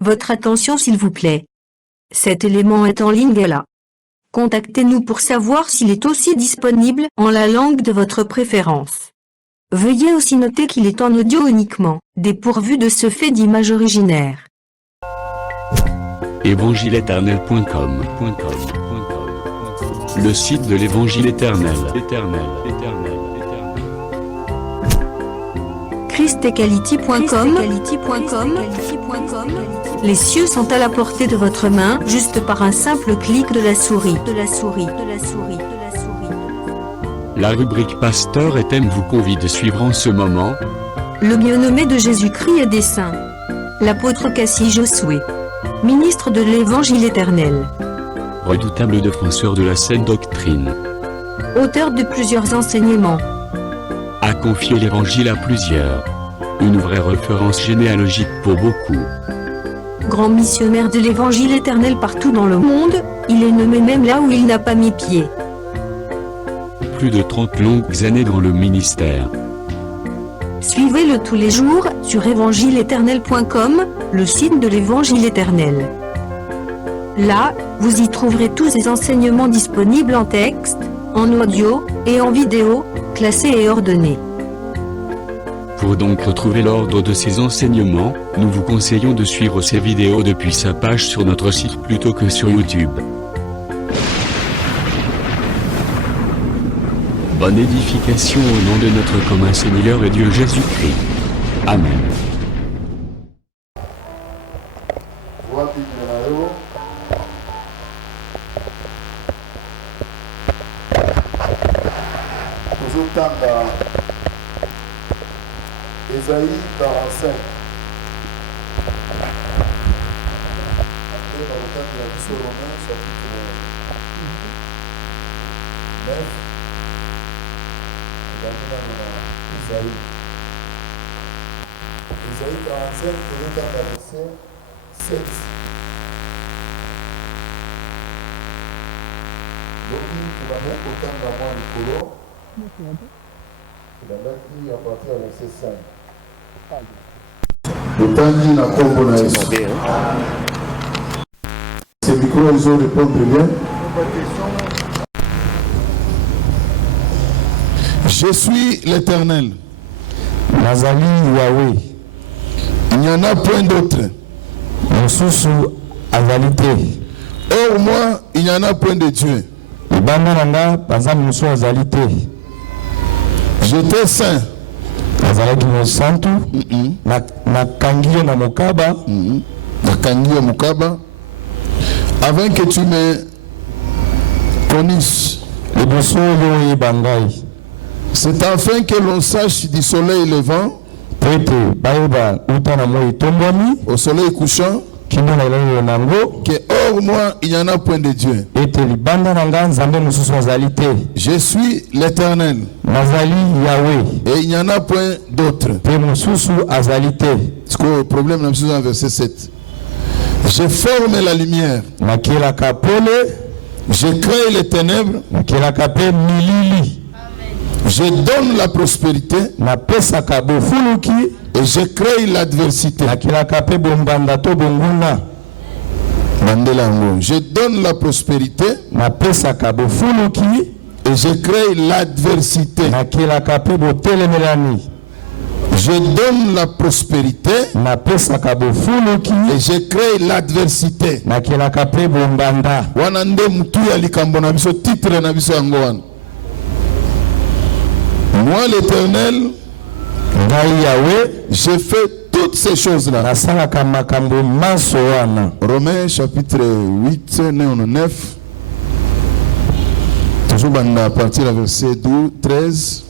Votre attention s'il vous plaît. Cet élément est en ligne là. Contactez-nous pour savoir s'il est aussi disponible en la langue de votre préférence. Veuillez aussi noter qu'il est en audio uniquement, dépourvu de ce fait d'image originaire. Évangileéternel.com, le site de l'Évangile éternel. christequality.com. Les cieux sont à la portée de votre main, juste par un simple clic de la souris. La rubrique Pasteur et thème vous convie de suivre en ce moment Le bien-nommé de Jésus-Christ et des saints. L'apôtre Cassie Josué, ministre de l'Évangile éternel. Redoutable défenseur de la saine doctrine. Auteur de plusieurs enseignements. A confié l'Évangile à plusieurs. Une vraie référence généalogique pour beaucoup. Grand missionnaire de l'Évangile éternel partout dans le monde, il est nommé même là où il n'a pas mis pied. Plus de 30 longues années dans le ministère. Suivez-le tous les jours sur évangileéternel.com, le site de l'Évangile éternel. Là, vous y trouverez tous les enseignements disponibles en texte, en audio et en vidéo, classés et ordonnés. Pour donc retrouver l'ordre de ces enseignements, nous vous conseillons de suivre ces vidéos depuis sa page sur notre site plutôt que sur YouTube. Bonne édification au nom de notre commun Seigneur et Dieu Jésus-Christ. Amen. Ésaïe 45. Après, dans le cadre de la mission Romain, chapitre 9, et la Ésaïe. Ésaïe 45, pour le temps verset 7. Donc, tu vas mettre autant d'amant du colon. Il a dit à partir du verset 5. Le temps dit la combo na ces micros, ils ont répondu bien. Je suis l'Éternel. Nazali Yahweh. Il n'y en a point d'autre. Mosusu azalite. Or moi, il n'y en a point de Dieu. Ibanda nanga banza musu azalite. J'étais saint. Nazalaki mosantu. Nakangiye na mokaba. Nakangiye mokaba. Avant que tu me connaisses. Liboso yo yebangai. C'est afin que l'on sache du soleil levant, au soleil couchant, que hors moi il n'y en a point de Dieu. Je suis l'Éternel. Et il n'y en a point d'autre. C'est le problème dans verset 7. Je forme la lumière. Je crée les ténèbres. Je donne la prospérité et je crée l'adversité. Je donne la prospérité et je crée l'adversité. Je donne la prospérité et je crée l'adversité. Moi l'Éternel, j'ai fait toutes ces choses-là. Romains chapitre 8, 9. Toujours à partir du verset 12, 13.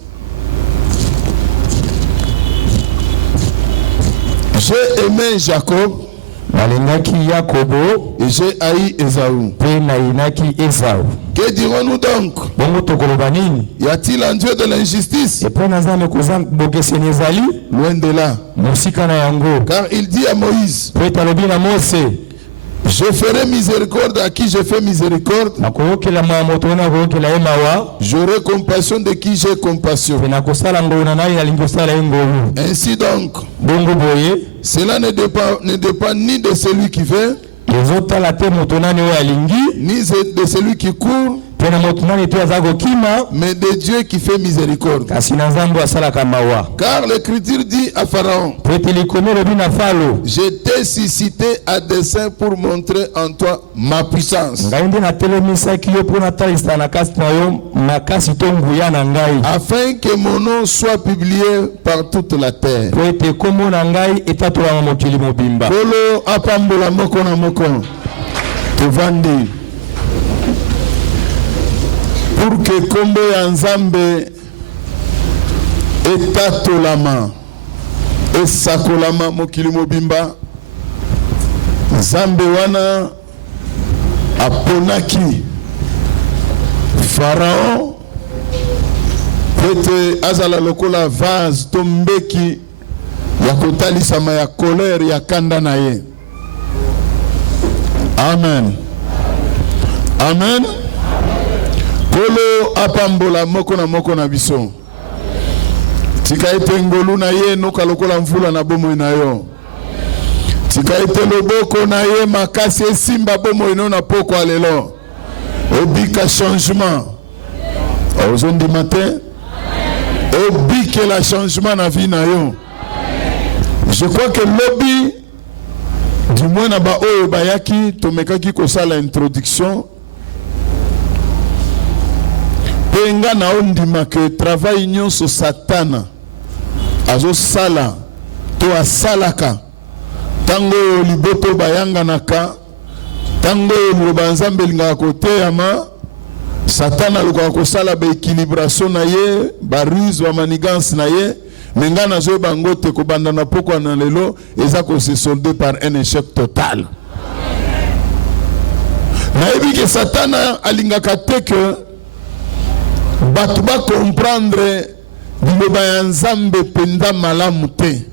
J'ai aimé Jacob et j'ai haï Ésaü. Que dirons-nous donc? Y a-t-il un Dieu de l'injustice? Loin de là. Car il dit à Moïse, Je ferai miséricorde à qui je fais miséricorde. J'aurai compassion de qui j'ai compassion. Ainsi donc, cela ne dépend ni de celui qui veut, ni de celui qui court, mais de Dieu qui fait miséricorde. Car l'Écriture dit à Pharaon, je t'ai suscité à dessein pour montrer en toi ma puissance, afin que mon nom soit publié par toute la terre. Kolo apambola moko na moko tovandi pour que kombo ya Nzambe etatolama esakolama mokili mobimba. Nzambe wana aponaki Pharaon pete azala lokola vase tombeki ya kotalisama ya colère ya kanda na ye. Amen. Amen. Kolo apambola moko na biso. Tika ete ngolu na ye noka lokola mvula na bomo na yo. Tika ete loboko na ye makasi esimba bomo ino na poko alelo. Obika changement. Ozondi matin. Obike la changement na vie na yo. Je crois que lobby du moins na ba oyo bayaki tomekaki kosala introduction. Penga na ondima que travail nyonso satana azo sala to asalaka tango liboto bayanga naka tango loba Nzambe linga kote ama satana luka kosala ba équilibration na ye ba ruse ba manigance na ye mengana zo bango te ko banda na poko na lelo eza ko se solder par un échec total. Na ebi que satana alingaka te que batu ba comprendre biloba ya Nzambe penda malamu te.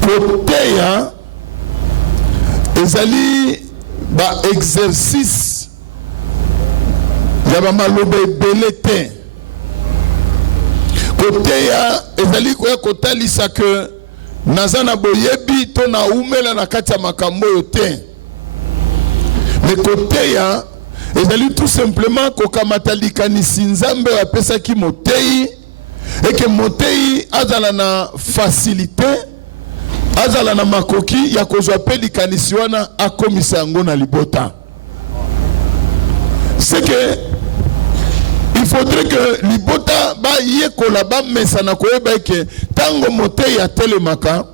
Koteya ezali ba exercice ya ba maloba ebele te. Koteya ezali koya kotalisa que nazana boyebi to na umela na kati ya makambo yo te. Mais koteya ezali tout simplement kokamata likanisi Nzambe apesaki motei et que motei azala na facilité azala na makoki ya kozwa pe likanisi wana akomisa yango na libota. C'est que il faudrait que libota ba yekola ba mesana koyeba ke tango motei ya telemaka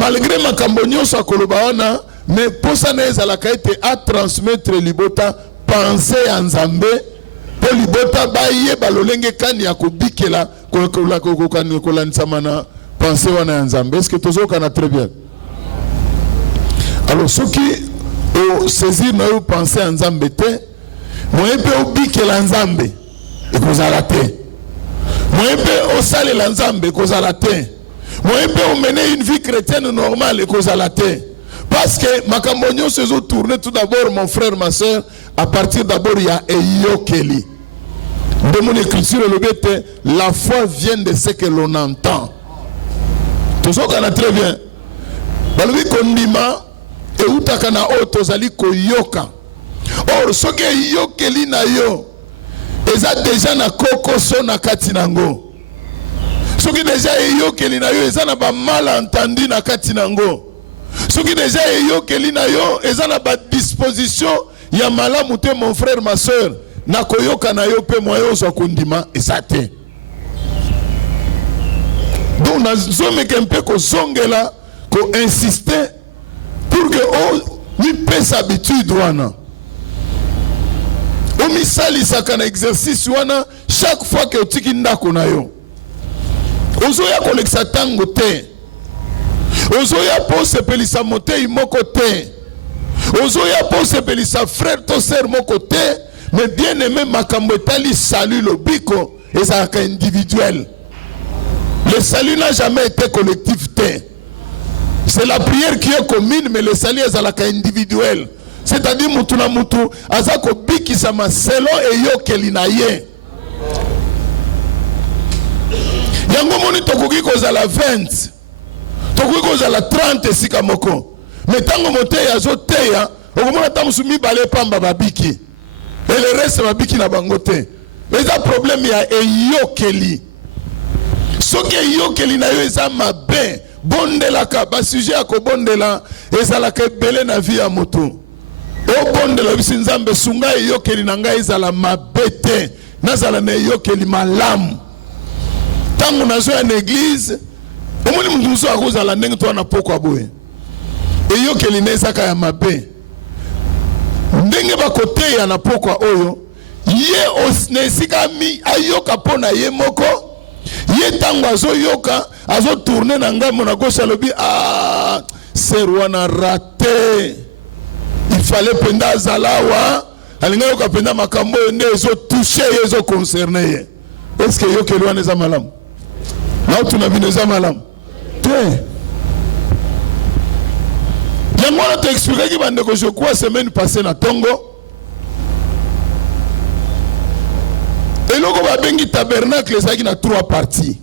malgré makambo nyonso akoloba wana mais posa na ezalaka ete a transmettre libota pensée ya Nzambe po libota ba yeba lolenge kani ya kobikela kolanisama na pensée wana ya Nzambe. Est-ce que tozokana très bien? Alors soki o saisir na yo pensée ya Nzambe te moyepe obikela Nzambe ekozala te, moyepe osalela Nzambe ekozala te, moyepe omene une vie chrétienne normale ekozala te. Parce que makambo nyonso ezo tourner tout d'abord mon frère ma soeur à partir d'abord il y a eyokeli. De mon écriture le bête la foi vient de ce que l'on entend. Tout ça qu'on a très bien. Balobi kondima e utaka na o tozali koyoka. Or ce que yokeli na yo eza déjà na kokoso na kati nango. Ce qui déjà yokeli na yo eza na ba malentendu na kati nango. Ce qui déjà yokeli na yo eza na ba disposition ya malamu te mon frère ma soeur na koyoka na yo pe moyo zo kondima ezate. Donc na zome kempe ko zongela ko insister pour que on ni pesa habitude wana. O misali sakana exercice wana chaque fois que otiki ndako na yo. Ozo ya koleksa tango te. Ozo ya po sepelisa motei moko te. Ozo ya po sepelisa frère to sœur moko te. Mais bien aimé makambo etali salut le biko et ça est individuel. Le salut n'a jamais été collectif te. C'est la prière qui est commune, mais le salut est individuel. C'est-à-dire, mutu na mutu, azako biki sama selon eyo kelinaye. Yango moni tokoki kozala 20, tokoki kozala 30 sika moko. Mais tango moteya azoteya, okomona tamusu mibale pamba babiki. Et le reste babiki na bangote. Mais ça problème ya eyo keli. Soki eyo keli na yo eza mabe. Bondelaka ba sujet ako bondela ezalaka ebele na vie ya moto. O bondela bisi nzambe sunga eyokeli na ngai ezala mabete nazala na eyokeli malamu. Tango nazo ya église omoni mundu muso akozala ndenge to na poko aboye. Eyokeli nezaka ya mabe. Ndenge bakote ya na poko oyo ye osnesika mi ayoka pona ye moko. Ye tango azo yoka azo tourner na ngambo na gauche alobi serwana raté. Il fallait penda azalawa alinga yoka penda makambo nde ezo toucher ezo concerner. Est-ce que yoka elwa neza malamu? Na tuna bineza malamu. Te. Yango na te expliquer ki bande ko je crois semaine passée na Tongo. Et là, on va bengi tabernacle ezaki na 3 parties.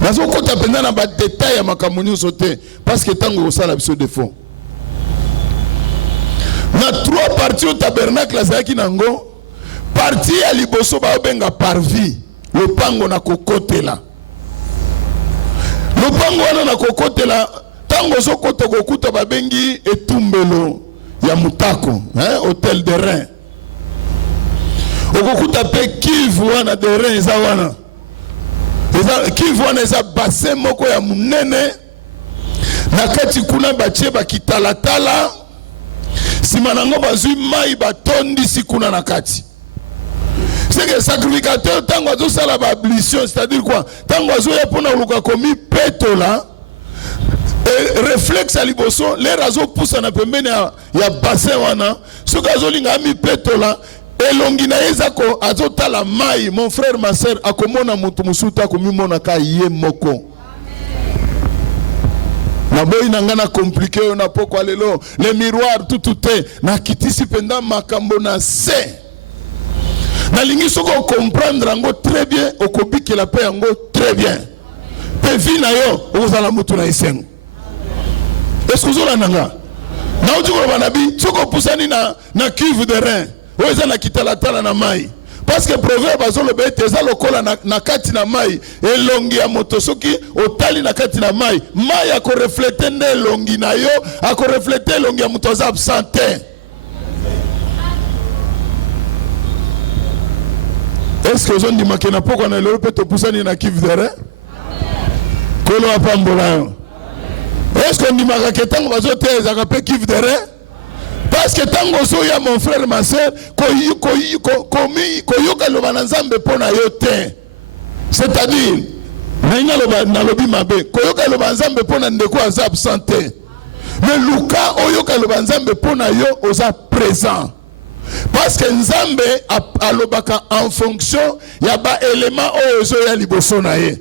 Nazo kota penda na ba détail ya makamoni sauté parce que tango osala biso de fond. Na 3 parties au tabernacle ezaki nango. Partie ya liboso ba benga parvis. Le pango na kokotela. Le pango wana na kokotela tango so koto kokuta ba bengi etumbelo ya mutako, hôtel de rein. Okokuta pe kivu wana de rein eza wana. Kivu wana eza bassin moko ya munene. Na kati kuna batie bakitalatala. Sima nango bazui mai batondi si kuna na kati. C'est que le sacrificateur tango azo sala ba ablution, c'est-à-dire quoi? Tango azo ya pona uluka komi peto la. Réflexe à liboso, les razo poussa na pembeni ya bassin wana. Soka azo linga mi peto la. Elongi na ezako azotala mai, mon frère ma sœur akomona mutu musuta komimona ka ye moko. Na boyi nangana compliqué na poko lelo, les miroirs tout na kitisi penda makambo na se. Na lingi soko comprendre ngo très bien, okobiki la paix ngo très bien. Pe vi na yo, ozala mutu na isengo. Est-ce que vous avez nanga? Na uti ko banabi, soko pusani na cuve de rein. Oza na kitalatala na mai. Parce que proverbe azolo bete za lokola na kati na mai elongi ya moto soki otali na kati na mai mai ako refléter nde elongi na yo ako refléter elongi ya moto za absente. Est-ce que vous avez dit makena poko na lelo peto pusani na kivu dere? Kolo apambola yo. Est-ce que ndi makaketango bazote ezaka pe kivu dere? Parce que tango soya mon frère ma soeur koyoka loba na nzambe pona yo te. C'est-à-dire naina loba na lobi mabe koyoka loba nzambe pona ndeko aza absenté. Mais luka oyoka loba nzambe pona yo oza présent. Parce que nzambe alobaka en fonction ya ba élément oyo ya liboso na ye.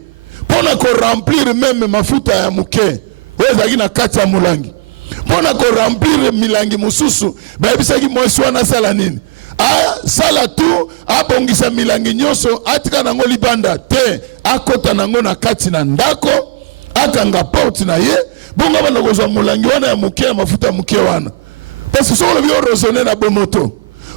Pona ko remplir même mafuta ya muke. Oyo na kati ya mulangi. Pona ko remplir milangi mususu bayebisaki mwasi wana sala nini sala tu abongisa milangi nyoso atika nango libanda te akota nango na kati na ndako akanga porte na ye bonga bana kozwa mulangi wana ya muke ya mafuta muke wana parce que soko bio raisonner na bomoto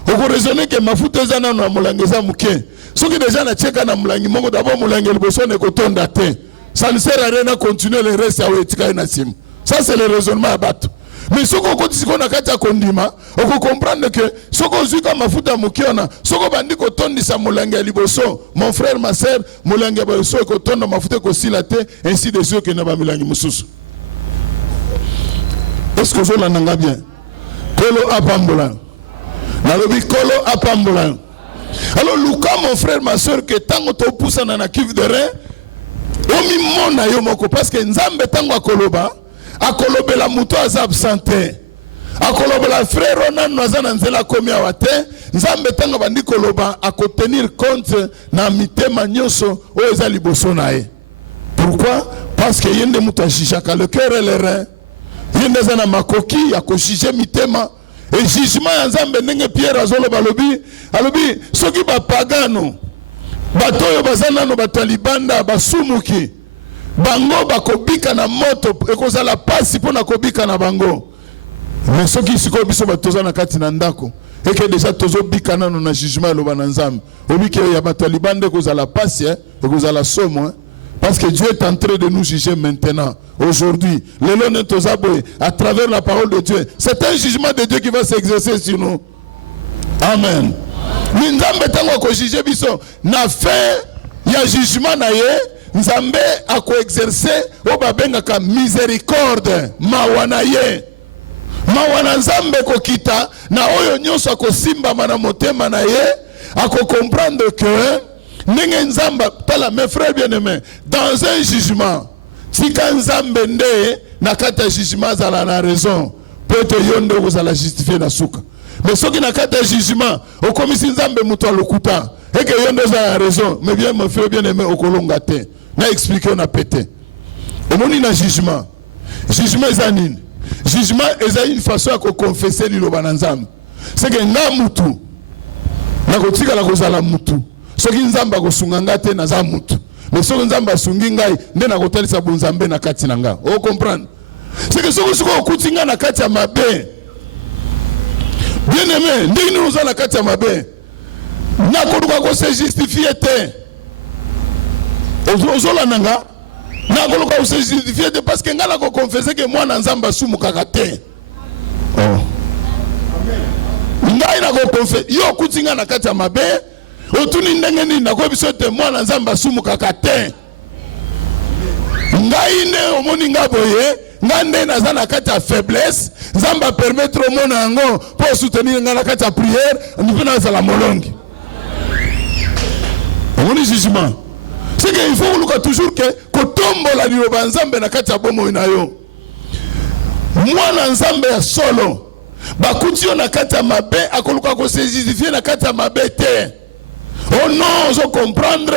oko raisonner que mafuta eza na mulangi eza muke soki déjà na cheka na mulangi mongo d'abord mulangi liboso ne kotonda te ça ne sert à rien à continuer le reste à wetika na sim. Ça c'est le raisonnement à battre. Mais ce qu'on continue à kata kondima, on peut comprendre que ce qu'on dit comme mafuta mukiona, ce qu'on bandi ko tondi sa molanga liboso, mon frère ma sœur, molanga liboso ko tonda mafuta ko silate, ainsi de suite que na ba milangi mususu. Est-ce que vous l'entendez bien? Kolo apambola. Nalobi kolo apambola. Alors Luka mon frère ma sœur que tango to poussa na kiv de rein, omi mona yo moko parce que nzambe tango akoloba akolobela muto aza absente akolobela frère onano aza na nzela komi awa te nzambe tango bandi koloba akotenir compte na mitema nyonso oyo eza liboso na ye. Pourquoi? Parce que yende mutu ajijaka le cœur et les reins. Yende zana makoki ya kojije mitema. Et jugement ya Nzambe ndenge Pierre azoloba alobi, alobi soki bapagano bato oyo baza nano bato ya libanda basumuki bango bakobika na moto ekozala pasi mpona kobika na bango. Mais soki sikoyo biso bato toza na kati na ndako eke deja tozobika nano na jugement eloba na Nzambe obiki ya bato ya libanda ekozala pasi ekozala somo parce que Dieu est en train de nous juger maintenant, aujourd'hui. À travers la parole de Dieu. C'est un jugement de Dieu qui va s'exercer sur nous. Amen. Nzambe tango ko juger biso na fait ya jugement na ye Nzambe ako exercer o babenga ka miséricorde mawana ye. Mawana Nzambe ko kita na oyo nyonso ko simba mana motema na ye ako comprendre que Ninge Nzamba, tala mes frères bien-aimés, dans un jugement, si quand Nzambe nde na kata jugement zala na raison, peut-être yonde vous allez justifier na souka. Mais ceux qui na kata jugement, au commissaire Nzambe muto lokuta, et que yonde vous a raison, mais bien mes frères bien-aimés au kolongate, na expliqué on a pété. Et mon na jugement, jugement zanine, jugement est une façon à confesser l'ilo Nzambe. C'est que na mutu, na kotika la kozala mutu. Soki Nzamba kosunga ngate na za mutu. Mais soki Nzamba sungi ngai nde na kotalisa bonzambe na kati na nga. O comprendre? C'est que soki okutinga na kati ya mabe. Bien aimé, ndenge nous na kati ya mabe. Na koduka ko se justifier te. Ozola nanga. Na koduka ko se justifier te parce que ngala ko confesser que moi na Nzamba sumu kakate. Oh. Ngai na ko confesser yo kutinga na kati ya mabe. Otuni ndenge nini nakobi biso te mwana Nzamba sumu kakate. Ngai ne omoni ngaboye, ngande naza na kati ya faiblesse, Nzamba permettre au mona yango pour soutenir ngana kati ya prière, ndipena za la molongi. Omoni jugement. C'est que il faut luka toujours que kotombo la liloba Nzambe na kati ya bomo ina yo. Mwana Nzambe ya solo. Bakuti yo na kati ya mabe akoluka ko se justifier na kati ya mabe te. Oh non, je comprendre.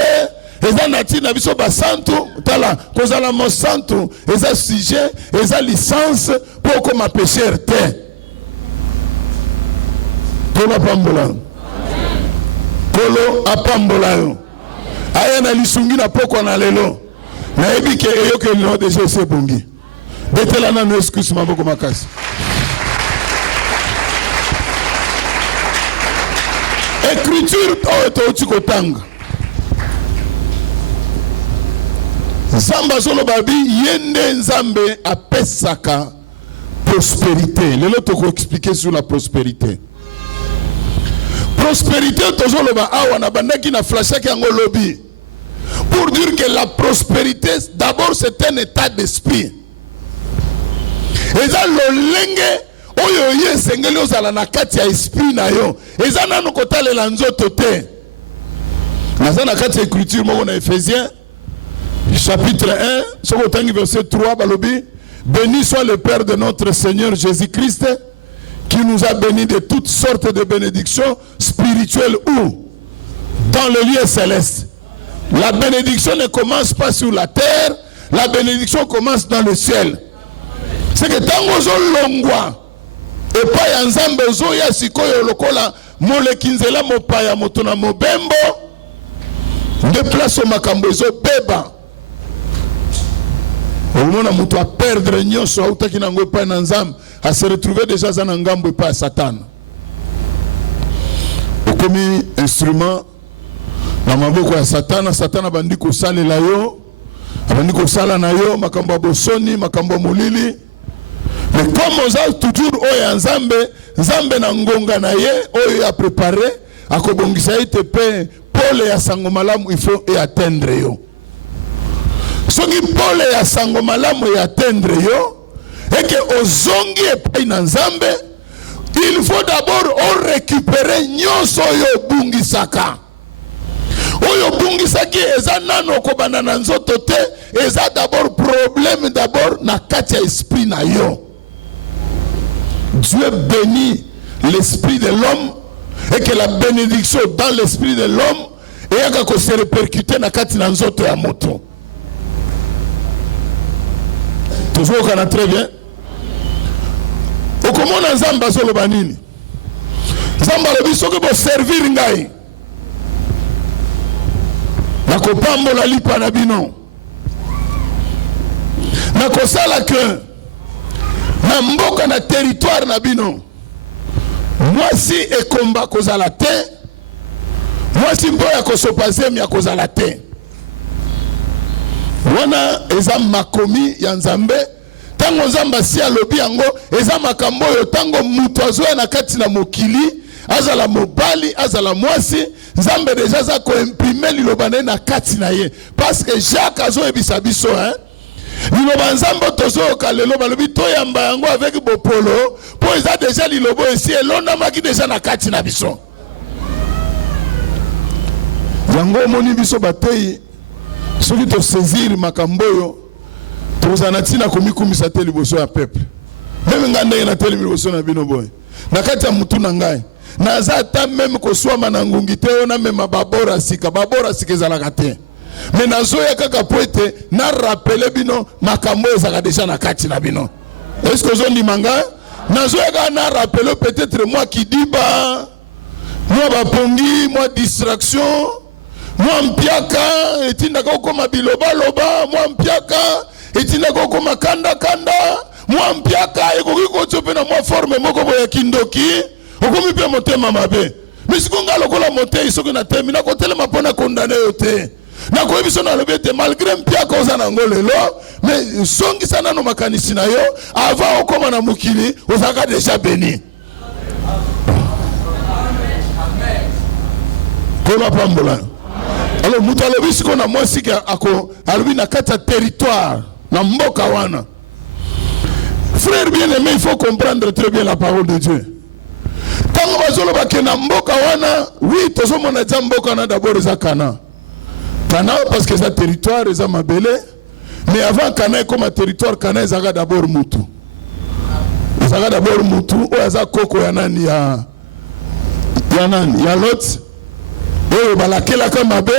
Eza nati na biso ba santo, tala, kozala mo santo, eza sujet, eza licence pour comme pécheur te. Polo pambola. Polo apambola yo. Aya na lisungi na poko na lelo. Na ebike eyo ke no déjà c'est bongi. Betela na no excuse maboko makasi. Écriture Totanga. Zamba solo babi yende Nzambe apesaka prospérité. Le lot toko expliquer sur la prospérité. Prospérité tozolo ba awa na bandaki na flashaki yango lobby. Pour dire que la prospérité d'abord c'est un état d'esprit. Et ça lolenge oyo ye sengeli ozala na kati ya esprit na yo eza nanu kotalela nzoto te naza na kati ya écriture moko na Éphésiens chapitre 1 soko tangi verset 3 balobi béni soit le Père de notre Seigneur Jésus-Christ qui nous a bénis de toutes sortes de bénédictions spirituelles où dans le lieu céleste. La bénédiction ne commence pas sur la terre, la bénédiction commence dans le ciel. C'est que tango zo longwa et pas ya Nzambe zo ya sikoyo lokola molekinzela mopaya motuna mobembo de place makambo zo beba omona mutu a perdre nyonso autaki nango pa na Nzambe a se retrouver déjà za na ngambo pa Satan okomi instrument na maboko ya Satan. Satan bandi ko salela yo abandi ko sala na yo makambo bosoni makambo molili. Mais comme on a toujours oya Nzambe na ngonga na ye oyo a préparé akobongisa ite pe pole ya sango malamu il faut y atteindre yo. Soki pole ya sango malamu y atteindre yo et que ozongi epai na Nzambe il faut d'abord on récupérer nyonso yo bungisaka. Oyo bungisaki eza nano kobana na nzoto te eza d'abord problème d'abord na kati ya esprit na yo. Dieu bénit l'esprit de l'homme et que la bénédiction dans l'esprit de l'homme et que se répercuter na kati na nzoto ya moto. Toujours qu'on a très bien. Au comment on a zamba sur le banini. Zamba le biso que pour servir ngai. Na kopambo la lipa na bino. Na kosala que na mboka na territoire na bino. Moi si e komba kozala te. Moi si mboya kosopase mi kozala te. Wana eza makomi ya Nzambe. Tango Nzamba si alobi yango eza makambo yo tango mutu azoya na kati na mokili azala mobali azala mwasi Nzambe deja za ko imprimer liloba na kati na ye parce que Jacques azo ebisa biso hein liloba Nzambe tozo ka lelo balobi to yamba yango avec bopolo po eza deja lilobo esi elonda maki deja na kati na biso yango moni biso batei soki to saisir makambo yo tozana tina komikumisa te liboso ya peuple même ngande na tele liboso na bino boy na kati ya mutu na ngai naza ta même koswama na ngungi te ona même babora sika ezalaka te mais nazoya kaka poete na rappeler bino makambo ezaka déjà na kati na bino est-ce que zo ndimanga nazoya kaka na rappeler peut-être moi qui diba moi bapongi moi distraction moi mpiaka etindaka okoma biloba loba moi mpiaka etindaka okoma kanda moi mpiaka ekoki kotope na moi forme moko boya kindoki okomi pe motema mabe misikonga lokola motei soki na temi na kotelema mpona kondane yo te na koyebi so na lobi ete malgré mpiaka oza nango lelo mais songisa nano makanisi na yo avant okoma na mokili ozalaka déjà béni kola pambola. Alors mutu alobi siko na mwasi ako alobi na kati ya territoire na mboka wana. Frère bien-aimé, il faut comprendre très bien la parole de Dieu. Tango bazoloba ke na mboka wana, oui, tozomona ja mboka na d'abord eza Kana. Kana parce que ça territoire eza mabele, mais avant Kana comme territoire Kana ezaka d'abord mutu. Ezaka d'abord mutu o eza koko ya nani ya nani ya Lot. Oyo balakela kama be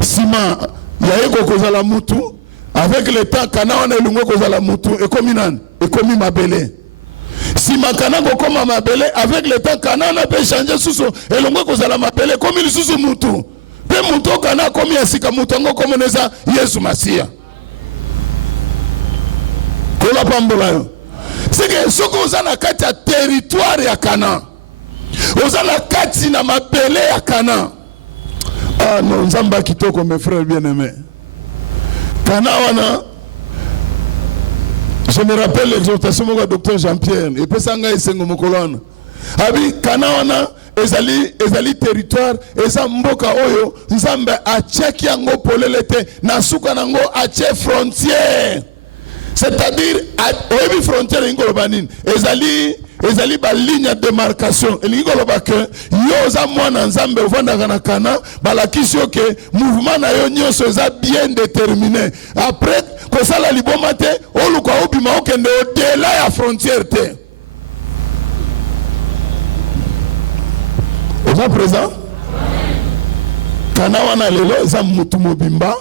sima ya eko kozala mutu avec le temps Kana wana elungo kozala mutu ekomi nani ekomi mabele sima Kana kokoma mabele avec le temps Kana na pe changer susu elungo kozala mabele ekomi lisusu mutu pe mutu Kana komi ya sika mutu ngo komoneza Yesu Masia kola pambola yo c'est que soko ozana kati ya territoire ya Kana ozana kati na mabele ya Kana. Ah non, Nzamba kitoko mes frères bien-aimés. Kana wana, je me rappelle l'exhortation de docteur Jean-Pierre et puis sanga esengo mokolona. Abi Kana wana ezali territoire eza mboka oyo Nzamba acheki yango polelete na suka nango ache frontière. C'est-à-dire oyebi frontière ngolo banini ezali ba ligne de démarcation elingolo ba ke yo za mwana Nzambe ovanda na Kana balakisi yo ke mouvement na yo nyonso eza bien déterminé après ko sala liboma te oluka obima okende au-delà ya frontière te oza présent Kana wana lelo eza mutu mobimba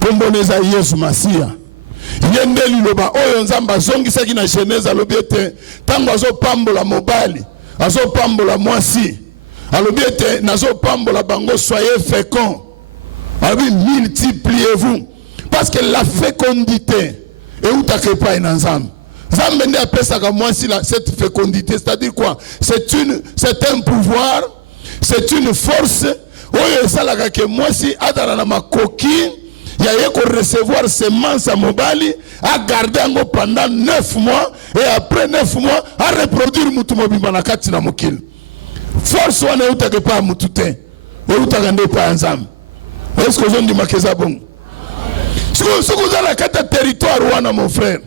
komboneza Yesu Masia yende liloba oyo Nzamba zongisaki na Genèse alobi ete tango azopambola mobali azopambola mwasi alobi ete nazopambola bango soyez féconds alobi multipliez-vous parce que la fécondité eutaka epai na Nzambe Nzambe nde apesaka mwasi cette fécondité c'est-à-dire quoi c'est un pouvoir c'est une force oyo esalaka ke mwasi adala na makoki il y a recevoir semence à mobali, à garder en pendant 9 mois et après 9 mois à reproduire mutumobimba na kati na mokil. Force wana utake pa mutute. Utagande pa Nzambe. Est-ce que vous dit makeza bon? Ce que vous avez la kata territoire wana mon frère.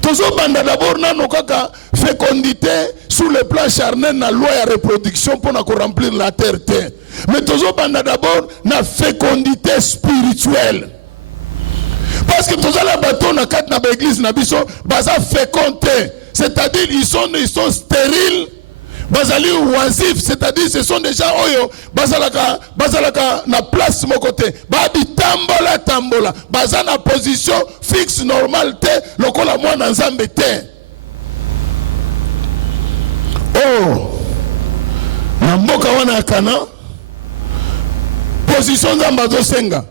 Tozo banda d'abord nano kaka fécondité sur le plan charnel na loi ya reproduction pour na remplir la terre. Mais tozo banda d'abord na fécondité spirituelle. Parce que tous les bateaux na kat na l'église na biso baza fécondé, c'est-à-dire ils sont stériles bazali oisif, c'est-à-dire ce sont des gens oyo bazalaka na place mon côté babi tambola tambola baza na position fixe normale te lokola mwana nzambe te. Oh na mboka wana ya Kana position nzambe azosenga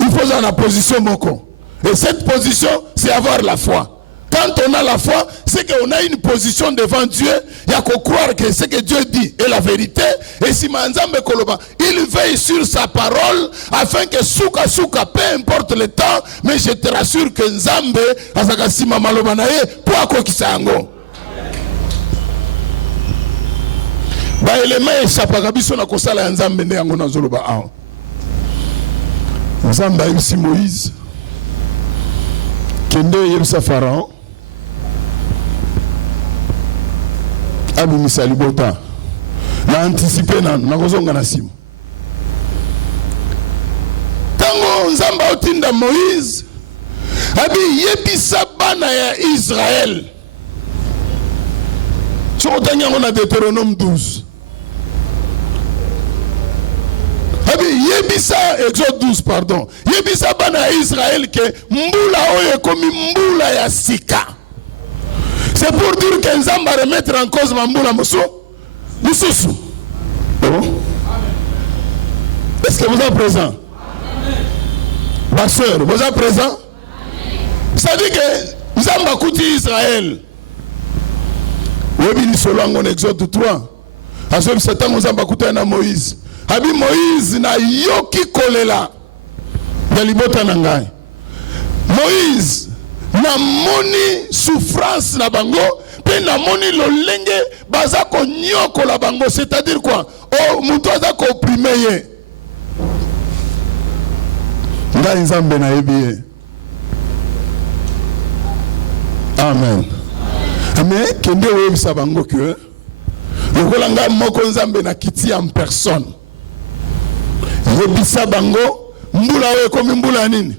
il faut avoir la position moko, et cette position c'est avoir la foi. Quand on a la foi, c'est qu'on a une position devant Dieu. Il y a qu'à croire que ce que Dieu dit est la vérité. Et si Manzambe Koloba, il veille sur sa parole afin que souka, peu importe le temps, mais je te rassure que Nzambe, azaka sima maloba na ye, po akokisa yango. Ba élément échappaka biso na kosala ya Nzambe nde yango na zoloba awa. Nzambe ayebisi Moïse kende yebisa Pharaon abimisa libota na anticiper nanu na kozonga na sima. Tango Nzamba otinda Moïse abi yebisa bana ya Israël sokotangi yango na Deutéronome 12 abi yebisa Exode 12 pardon yebisa bana ya Israël ke mbula oyo ekomi mbula ya sika. C'est pour dire que Nzamba va remettre en cause Mamboula Moussou. Est-ce que vous êtes présent? Ma soeur, vous êtes présent? Ça dit que Nzamba kouti Israël. Oui, il solo en Exode 3. À ce moment où Nzamba kouti na Moïse. Abi Moïse na yoki kolela. Dalibota nangai. Moïse na moni souffrance na bango pe na moni lolenge baza ko nyoko la bango, c'est-à-dire quoi? Oh muto aza ko opprimer ye nga Nzambe na yebi. Amen. Mais kende webisa bango que lokola nga moko Nzambe na kiti en personne yebisa bango mbula oyo komi mbula nini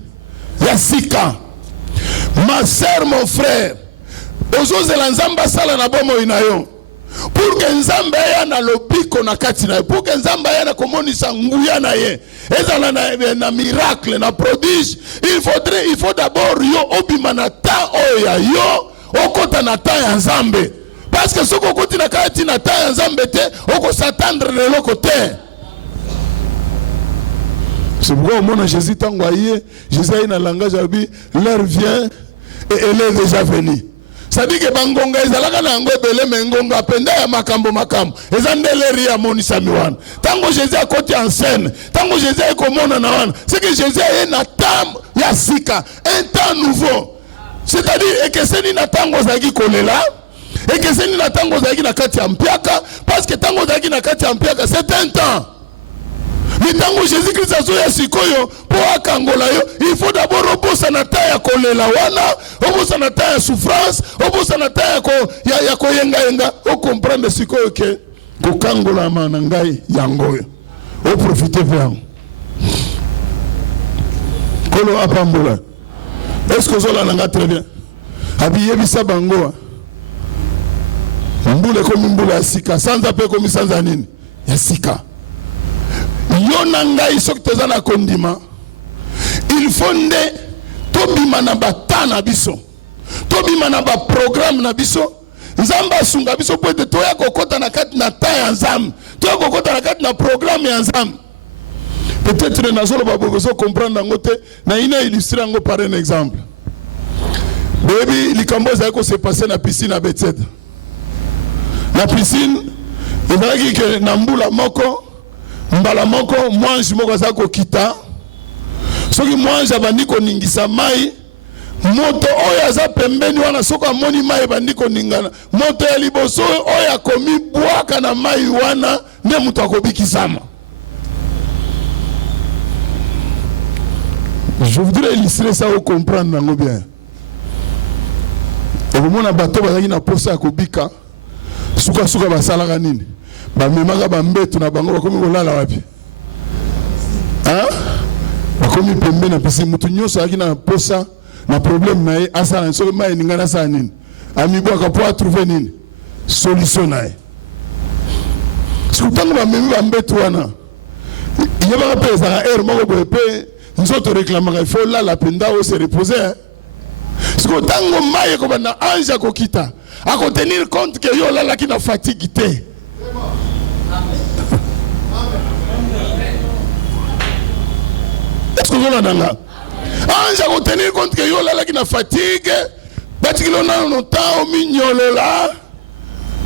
ya sika. Ma sœur, mon frère, ozozela Nzamba sala na bomo inayo pour que Nzamba ya na lobiko na kati na pour que Nzamba ya na komonisa nguya na ye ezala na miracle na prodige, il faut d'abord yo obima na ta oya yo okota na ta ya Nzambe, parce que soko koti na kati na ta ya Nzambe te oko s'attendre le côté. C'est pourquoi au moment Jésus t'envoyé, Jésus a un langage abi, l'heure vient et elle est déjà venue. Ça dit que bangonga ezalaka na ngo bele mengonga penda ya makambo ezandele ya moni samiwan. Tango Jésus a côté en scène, tango Jésus a komona na wana, c'est que Jésus a na tam ya sika, un temps nouveau. C'est-à-dire que c'est ni na tango zaki kolela, et que c'est ni na tango zaki na kati ya mpiaka, parce que tango zaki na kati ya mpiaka c'est un temps. Mais tango Jésus-Christ a zoya sikoyo po akangola yo, il faut d'abord obosa na ta ya kolela wana, obosa na ta ya souffrance, obosa na ta ya ko yenga o comprendre sikoyo ke ko kangola mana ngai yango o profiter vers. Kolo apambola. Est-ce que zola nanga très bien? Abi yebisa bango. Mbule komi mbula sika, sanza pe komi sanza nini? Ya sika. Yonanga isok tezana kondima. Il faut nde tobima na bata na biso. Tobima na ba programme na biso. Nzamba sunga biso po de toya kokota na kati na ta ya Nzambe. Toya kokota na kati na programme ya Nzambe. Peut-être na zolo ba bozo comprendre ngote na ina illustrer ngo par un exemple. Baby likambo za ko se passer na piscine à Bethesda. Na piscine, il va que na mbula moko mbala moko mwanji moko za ko kita soki mwanji abandi ko ningisa mai moto oyo aza pembeni wana soko amoni mai bandi ko ningana moto ya liboso oyo akomi bwaka na mai wana nde moto akobikisama. Je voudrais illustrer ça ou comprendre nango bien. Et au moment bato bazaki na posa ya kobika suka basalaka nini bamemaka bambeto na bango bakomi kolala wapi? Bakomi pembe na pesi mutu nyonso azalaki na posa na problème na ye asala soki mai ningana asala nini amibwaka po atrouve nini solution na ye. Sikutango bamemi bambetu wana. Yeba pe za air moko boye pe nzoto réclamera il faut là la penda o se reposer. Sikutango maye ko bana anja ko kita. A ko tenir compte que yo là la ki na fatigue té. Est-ce que vous l'entendez? Anja ko tenir compte que yo là la ki na fatigue. Batikilo na no temps o mignolo là.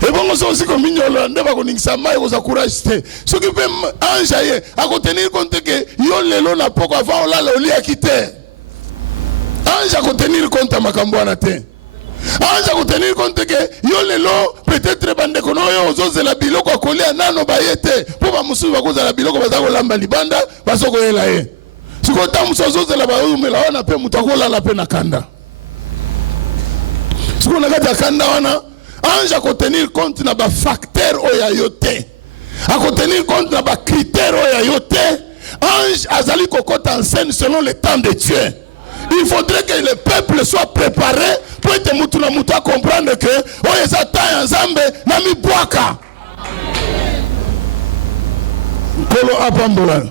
Et bon, on aussi comme mignolo, on va connaître ça, mais on a courage. Ce qui peut enjailler, à tenir compte que yon lelo na poko avant on l'a le lit à quitter. Anja à tenir compte à Makambouana te. Anja à tenir compte que yon lelo peut-être bande kono yo ozoze la biloko akoli anano bayete. Pour ba musu ba koza la biloko bazako lamba libanda basoko yela ye. Siko tamu sozoze la ba umela wana pe mutakola la pe na kanda. Siko nakata kanda wana. Ange à tenir compte na ba facteur oyayote. À tenir compte na ba critère oyayote. Ange azali kokota en scène selon le temps de Dieu. Il faudrait que le peuple soit préparé pour être mutuna muta comprendre que oyezata nzambe na mibwaka. Kolo apambola.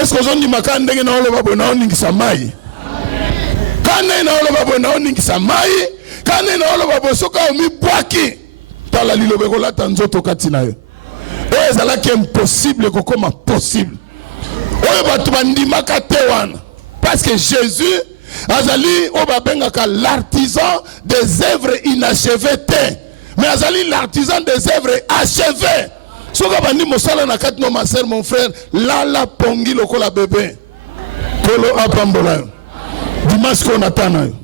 Est-ce que on dit makande na oloba bona oningisa mai? Kana na oloba bona oningisa mai? Kane na oloba bosoka mi bwaki tala lilobe ko lata nzoto katina yo oyo ezalaki impossible kokoma possible oyo bato bandimaka te wana parce que Jésus azali oyo babengaka l'artisan des œuvres inachevées te mais azali l'artisan des œuvres achevées soka bandi mosala na kati no ma sœur mon frère lala pongi lokola bébé kolo apambola yo dimanche ko natana yo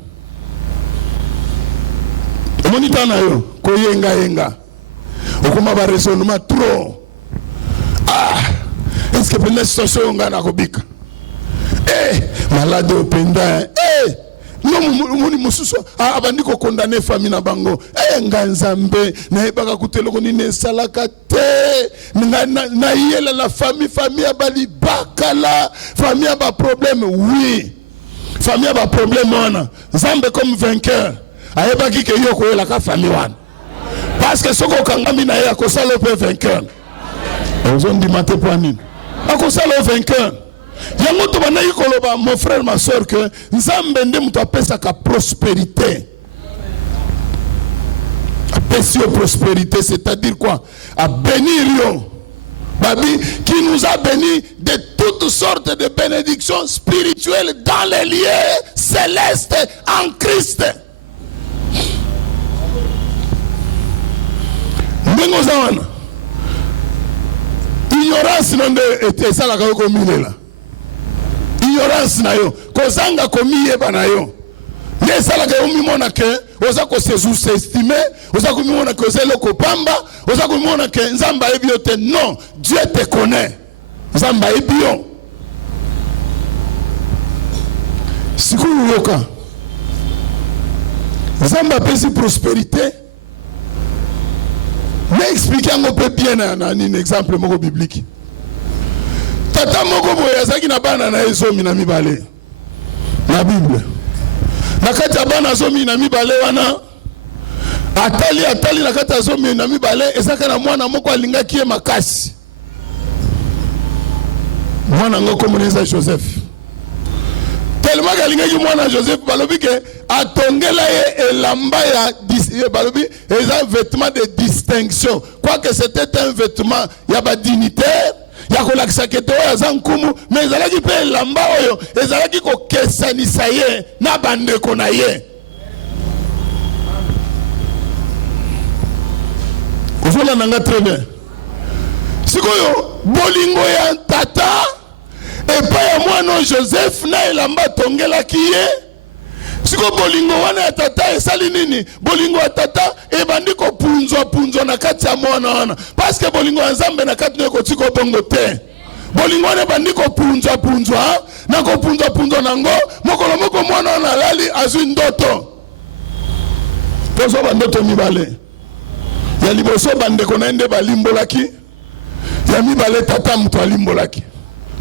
monita na yo ko yenga yenga okoma ba raisonnement trop est-ce que peut-être situation ngana kobika malade openda no muni mususu abandi ko condamner famille na bango nganzambe na ebaka kuteloko ni nesalaka te na yela la famille abali bakala famille ba problème oui famille ba problème wana nzambe comme vainqueur ayebaki ke yo koyela ka famille wana parce que soko kangami na ye akosala pe vainqueur ozondi mate po nini akosala vainqueur yango to bana yikoloba mon frère ma soeur que nzambe nde muto apesa ka prospérité apesi yo prospérité c'est-à-dire quoi à bénir yo babi qui nous a bénis de toutes sortes de bénédictions spirituelles dans les lieux célestes en Christ. Ignorance non était ça la komile la. Ignorance na yo, kozanga komiye bana yo. Ne ça la ko mimona ke, oza ko se sous-estimer, oza ko mimona ke zelo ko pamba, oza ko mimona ke nzamba ebiote. Non, Dieu te connaît. Nzamba ebio. Sikuru yoka. Nzamba pesi prospérité. Mais expliquer un peu bien un exemple moko biblique. Tata moko boya zaki na bana na ezomi na mibale. Na Bible. Na kati bana zomi na mibale wana atali na kati zomi na mibale ezaka na mwana moko alingaki makasi. Mwana ngoko moneza Joseph. Tellement qu'alingaki mwana Joseph balobi ke atongela ye elamba ya balobi un vêtement de distinction quoique c'était un vêtement ya ba dignitaire ya kolakisa keto ya zankumu mais ezalaki pe elamba oyo ezalaki ko kesanisa ye na bandeko na ye ozola nanga très bien sikoyo bolingo ya tata epa ya mwana Joseph na elamba tongelaki ye siko bolingo wana ya tata esali nini bolingo ya tata ebandi ko punzwa na kati ya mwana wana parce que bolingo ya Nzambe na kati ne ko tiko bongo te bolingo wana ebandi ko punzwa na ko punzwa nango mokolo moko mwana wana alali azwi ndoto poso bandoto mibale ya liboso bandeko na ende balimbolaki ya mibale tata muto alimbolaki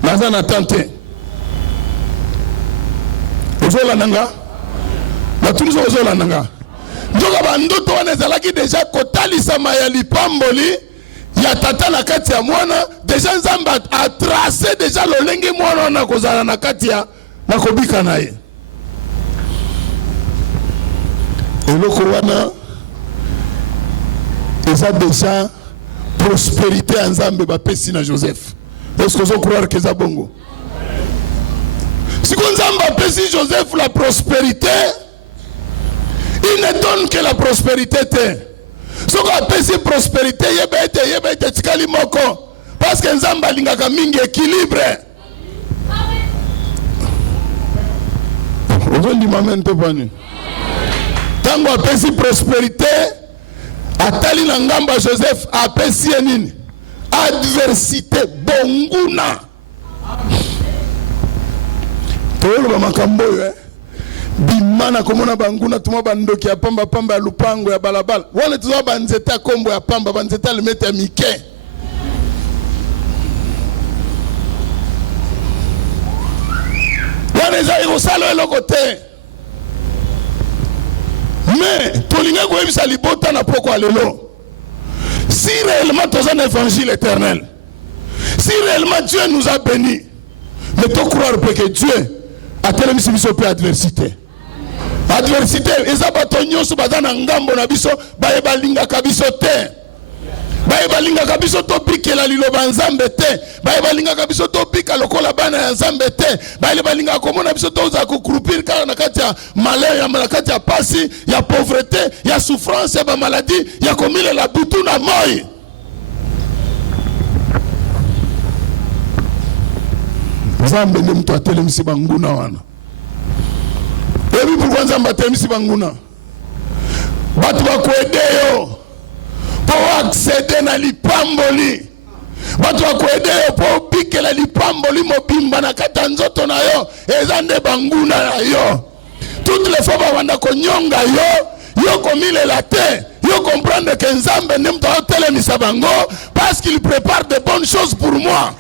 naza na tante ozola nanga batuniso ozola nanga ndoka bandoto wana ezalaki deja kotalisa ya lipamboli ya tata na kati ya mwana déjà nzambe a tracé déjà lolenge mwana na kozala na kati ya na kobika na ye. Eloko wana eza déjà prospérité ya nzambe bapesi na Joseph. Est-ce que vous croyez que ça bongo? Si nzambe apesi Joseph la prospérité, il ne donne que la prospérité te. Si on apesi prospérité, yebete tikali moko. Parce que nzambe alingaka mingi équilibre. Vous dit maman te pani. Tango apesi prospérité, atali na ngamba Joseph apesi nini? Adversité bonguna. Tolo ba makambo yo bimana komona banguna tuma bandoki ya pamba pamba ya lupango ya balabala. Wale tuzo banzeta kombo ya pamba banzeta limete ya mike. Wana za irosalo eloko te. Mais tolinga ko ebisa libota na poko alelo. Si réellement tu as un évangile éternel, si réellement Dieu nous a bénis, mais tu crois que Dieu a tellement mis sur adversité. Adversité, ils ont battu sur badana ngambo na biso, bae balinga kabiso te. Bae balinga kabiso to pique la lilo banzambe te. Bae balinga kabiso to pique lokola bana ya nzambe te. Bae balinga komona biso to za kukrupir kala na kati ya malheur, ya nakati ya pasi, ya pauvreté, ya souffrance, ya ba maladie, ya komile la butu na moi. Nzambe ndi mtu atelemisi banguna wana. Ebi pourquoi nzambe atelemisi banguna? Batu bakwede yo po accéder na lipamboli. Batu bakwede yo po bikela lipamboli mobimba na kata nzoto na yo. Ezande banguna na yo. Toutes les fois bawanda konyonga yo komile la te. Yo comprendre que nzambe ndi mtu atelemisa bango parce qu'il prépare de bonnes choses pour moi.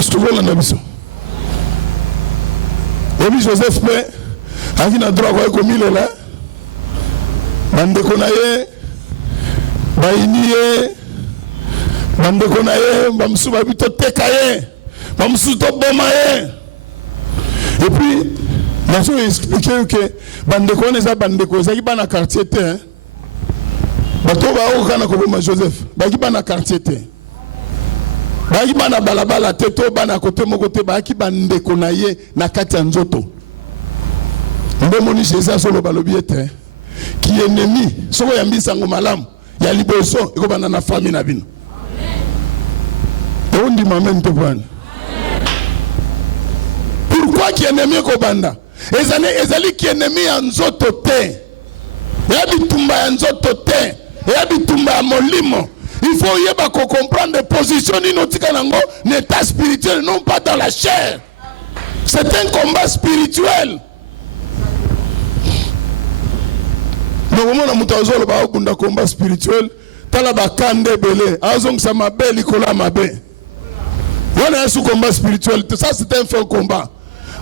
Souvent la mission. Et puis Joseph mais a qui n'a droit quoi comme il est là. Bande konaye, bainiye, bande konaye, bamsu babito tekaye, bamsu to bomaye. Et puis là je vais expliquer que bande konaye ça bande konaye ça qui ba na quartier te. Bato ba o kana ko boma Joseph, ba qui ba na quartier te. Baki bana balabala teto bana kote mokote baki bande konaye na kati ya nzoto. Ndemoni Jésus solo balobi ete ki ennemi soko yambisa ngo malamu ya liboso iko bana na famille na bino. Amen. Ondi mamen to bwana. Pourquoi ki ennemi ko banda? Ezali ki ennemi ya nzoto te. Ya bitumba ya nzoto te. Ya bitumba ya molimo. Il faut y comprendre des positions n'état spirituel, non pas dans la chair. C'est un combat spirituel. Donc, au moment où nous avons un combat spirituel, combat spirituel. Ça, c'est un faux combat.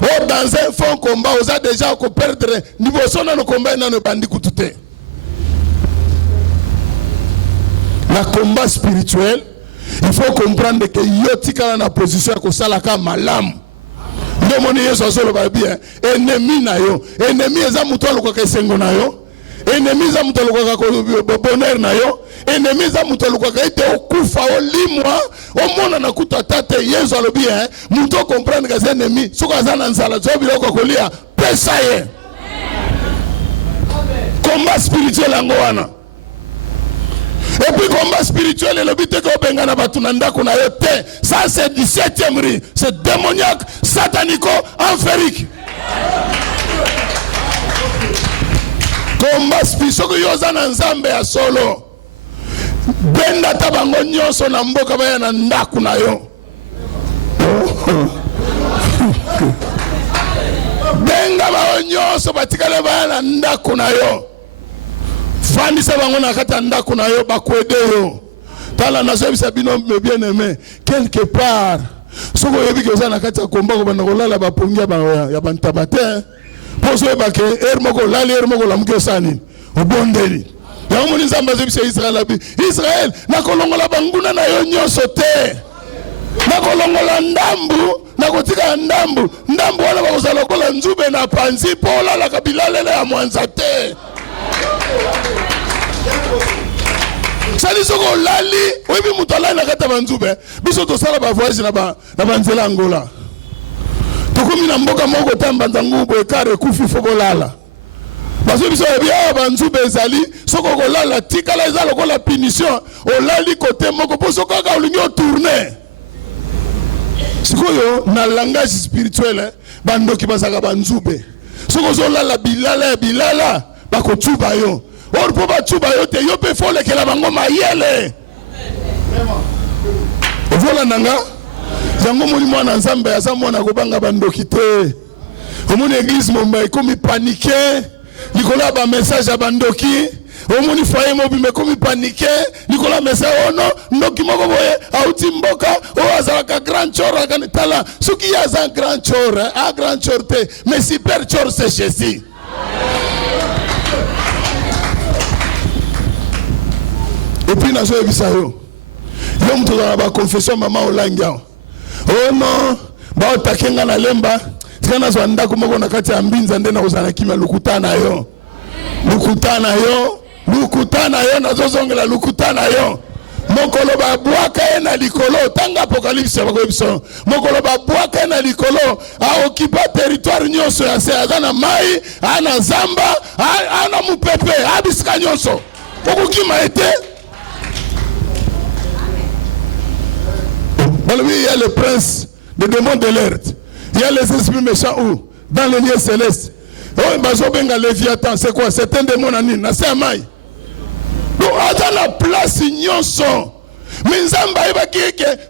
Oh, dans un faux combat, vous avez déjà perdre niveau de combat dans le bandit. Le combat spirituel, il faut comprendre que yotika na position ko salaka malam. Ndio moni Yesu solo ba bien. Ennemi na yo, ennemi eza muto lokaka esengo na yo. Ennemi eza muto lokaka ko bonheur na yo. Ennemi eza muto lokaka ete okufa olimwa, omona na kuta tate Yesu alo bien. Muto comprendre que c'est ennemi, soko azana nzala zo biloko kolia, pesa ye. Combat spirituel angoana. Et puis combat spirituel et le but est que bengana batunanda kuna yote. Ça c'est 17e riz, c'est démoniaque, satanico, enférique. Combat spirituel que yozana nzambe ya solo. Benda tabango nyonso na mboka baya na ndaku na yo. Benga ba nyonso batikale baya na ndaku na yo. Fandi sabango na kata ndako na yo bakwede yo. Tala na sebisa bino bien aimé quelque part. Soko yebi ke za na kata komba ko bana kolala ba pongia ba ya bantabate. Poso ba ke moko lali moko lamuke sani. obondeli yango moni nzambe azobisa Israel abi Israel nakolongola banguna na yo nyonso te nakolongola ndambu nakotika ndambu wana bakozala lokola nzube na panzi mpo olalaka bilalele ya mwanza te sali soko olali oyebi moto alali na kati ya banzube biso tosala bavoyage na banzela Angola tokomi na mboka moko ta mbanzangu boye kare ekufi fo kolala baso biso oyebi awa banzube ezali soko kolala tikala eza lokola punition olali kote moko mpo soko kaka olingi otourne sikoyo na langage spirituel bandoki bazaka banzube soko ozolala bilala bakotuba yo or po batuba yo te yo pe folekela bango mayele vola nanga yango moni mwana nzambe aza mwana kobanga bandoki te omoni église momba ekomi panike likolo ya bamessage ya bandoki omoni foye mobimba ekomi panike likolo ya message ono ndoki moko boye auti mboka oyo azalaka grand chor tala soki ye aza grand chor a grand chor te mais super chor c'est Jésus. Et puis nazo yebisa yo moto na ba confession mama olangya oh non ba otakenga na lemba tika na zo ndako moko na kati ya mbinza nde na kozala kimia lukutana yo nazo zongela lukutana yo mokolo babwaka ye na likolo tanga apocalypse bakoyebiso mokolo babwaka ye na likolo aokipa territoire nyonso ya se aza na mai ana zamba ana mupepe abisika nyonso okokima ete. Il y a le prince des démons de l'air. Il y a les esprits méchants où? Dans les lieux célestes. Oh, Bazobenga Léviathan, c'est quoi? C'est un démon à Nîmes. C'est un maï. Donc, à la place, ils sont. Mais Nzamba,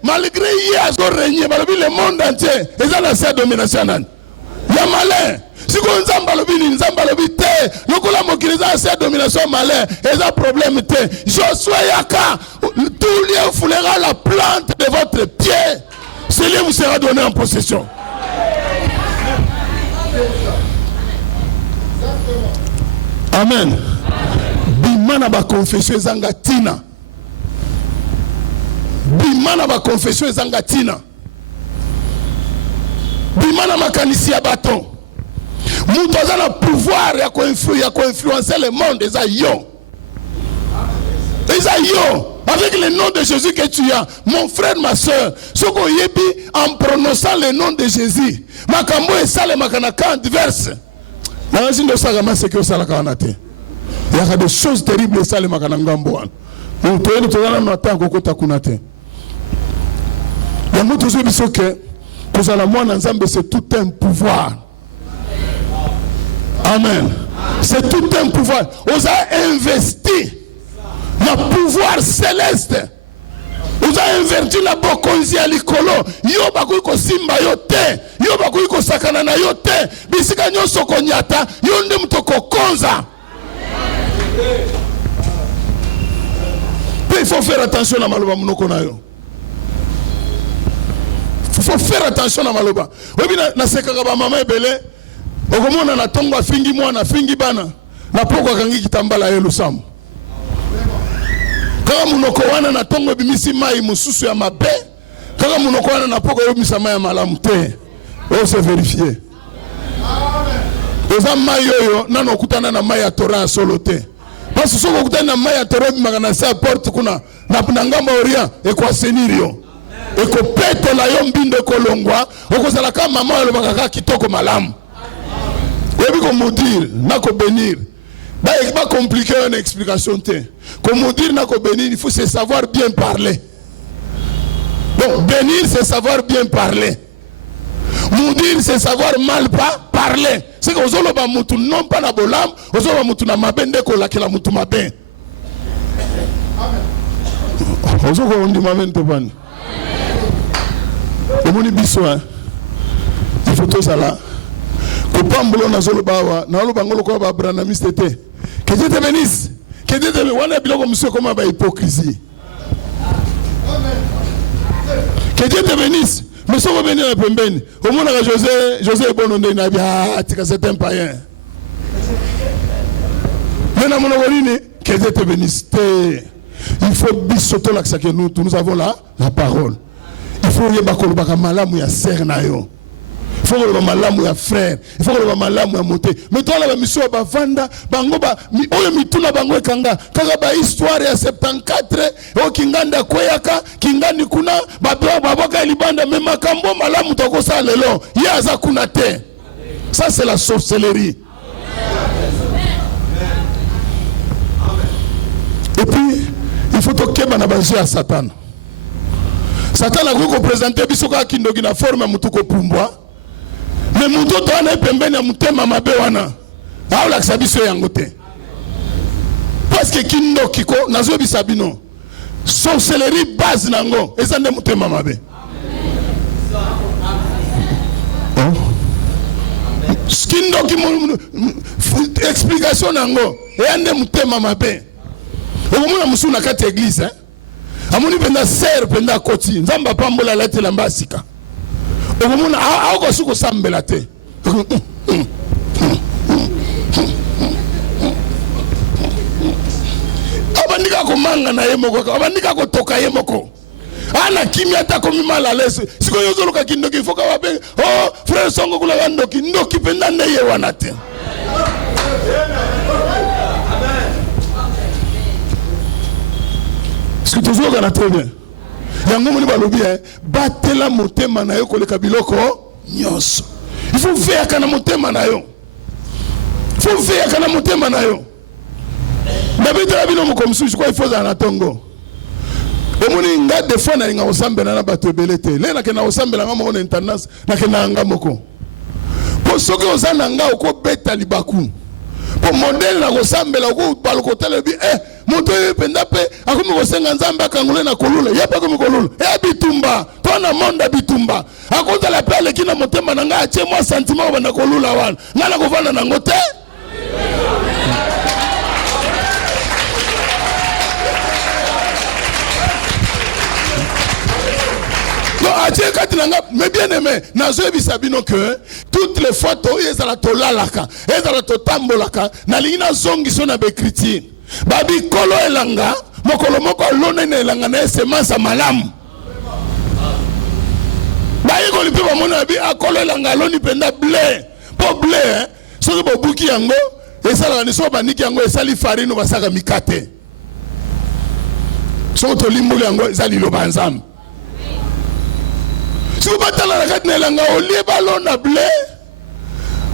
malgré hier, ils ont régné. Le monde entier. Ils ont la domination. Il y a malin. Si on Nzamba lobi te, lokola mokiliza sa domination malin, et un problème te. Josué Yaka, tout lieu foulera la plante de votre pied. Ce lieu vous sera donné en possession. Amen. Bimana ba confession zangatina. Bimana ba confession zangatina. Bimana makanisi ya baton. Nous avons le pouvoir à influencer le monde. Avec le nom de Jésus que tu as, mon frère, ma soeur, en prononçant le nom de Jésus, il y a des choses terribles. C'est tout un pouvoir. Amen. C'est tout un pouvoir. On a investi dans le pouvoir céleste. On a investi dans le bokonzi à l'ikolo. Yo bakui ko simba yo te. Yo bakui ko sakana na yo te. Bisika nyonso konyata. Yo nde mtoko konza. Il faut faire attention à maloba munoko na yo. Il faut faire attention à maloba. Obi na sekaka ba mama ebele. Okomona na tongo afingi mwana afingi bana na poko kangi kitambala ye lusamu kaka munoko wana na tongo bimisi mai mususu ya mabe kaka munoko wana na poko yobimisa mai ya malamu te o se vérifier oza mai yoyo nano okutana na mai ya Torah solo te parce que soko okutana na mai ya Torah bimaka sa porte kuna na ngamba orient ekwasenirio ekopetola yo mbindo ekolongwa okozala ka mama olobaka kaka kitoko malamu. Il faut maudire, il bénir. Il n'est pas compliqué une explication. Comme maudire, bénir, il faut se savoir bien parler. Donc, bénir, c'est savoir bien parler. Maudire, c'est savoir mal pas parler. C'est que vous non pas na bolam, vous avez na mabende ko la kila mutu mabe. Vous avez on dit maben to ban. Omoni biso hein. Il faut tout ça là. Kupambulo na zolo bawa na olo bangolo ko ba branamiste te. Que Dieu te bénisse. Que Dieu te bénisse. Wana biloko monsieur comment ba hypocrisie. Que Dieu te bénisse. Monsieur ko bénir pembeni. Au monde ka José Bononde na bia tika c'est un païen. Maintenant, mon amourine, que Dieu te bénisse. Il faut bisoto là que nous avons là la parole. Il faut y bakolo bakamalamu ya sœur na yo. Il faut que le malamu ya frère. Il faut que le malamu ya moté. Mais toi la mission ba vanda bango ba oyo mituna bango ekanga kaka ba histoire ya 74 o kinganda kweyaka kingani kuna baboka libanda mais makambo malamu toko sa lelo ya za kuna te. Ça c'est la sorcellerie. Et puis il faut toquer na banjia à Satan. Satan a voulu présenter bisoka kindogi na forme mutuko pumbwa. Mais muto to ana pembeni ya mutema mabe wana. Aula kisabiso yango te. Parce que kindoki ko nazo bisabino. Sorcellerie base nango ezande mutema mabe. Kindoki explication nango ezande mutema mabe. Okomona musu na kati église hein. Amoni penda ser penda koti nzamba pambola lati la mbasika okomona ako suko sambela te abandika ko manga na yemoko abandika ko toka yemoko ana kimia ta ko mimala lese siko yozolo ka kindoki foka wabe oh frère songo kula wandoki ndoki penda ndeye wanate. Ce que tu joues à la très bien. Yango moni balobi batela motema na yo koleka biloko nyonso. Il faut faire kana motema na yo. Il faut faire kana motema na yo. David la bino comme je crois il faut na tongo. Omoni nga des fois na nga osambela na bato belete. Le na kena osambela nga mo na international na kena nga moko. Po soki ozana nga oko beta libaku. Pour modèle na kosambela ko balokotela bi moto penda pe akomi kosenga nzambe akangule na kolula yapa komi kolula bitumba to na monde bitumba akonza la pele kina motema na nga atie moi sentiment bana kolula wana ngana kovanda na ngote. Mais bien aimé, nazo bisabino que toutes les fois to ezala to lalaka, ezala to tambolaka, na lina zongi sona be critique. Babi kolo elanga, mokolo moko lona na elanga na semence malamu. Bayi ko lipe ba mona bi akolo elanga loni penda blé. Po blé hein, so ko buki yango, esala ni so baniki yango esali farine basaka mikate. So to limbuli yango ezali lo banzam. Si vous battez la regarde nelanga au lieu ballon na blé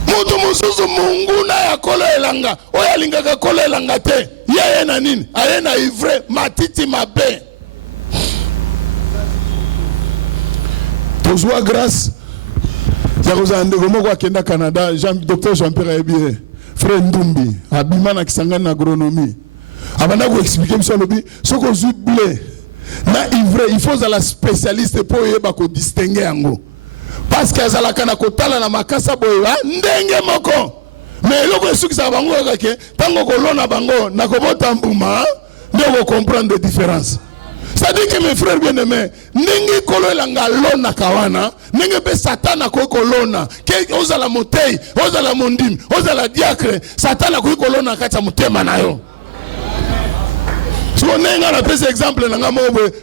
moto mususu mungu na ya kolo elanga oya linga ka kolo elanga te yeye na nini ayena ivre matiti mabe tozwa grâce ya kozande gomo kwa kenda Canada Dr Jean-Pierre Ebie frère Ndumbi abima na kisangani na agronomie abanda ko expliquer biso lobi soko zu blé na ivre il faut la spécialiste pour yeba ko distinguer yango parce que azalaka na kotala na makasa boya ndenge moko mais loko esuki sa bango kake tango kolona bango na kobota mbuma ndio comprendre la différence. Ça dit que mes frères bien-aimés ndenge kolo elanga lona kawana ndenge pe satana ko kolona ke ozala motei ozala mondim ozala diacre satana ko kolona kata mutema nayo. Si on a un exemple,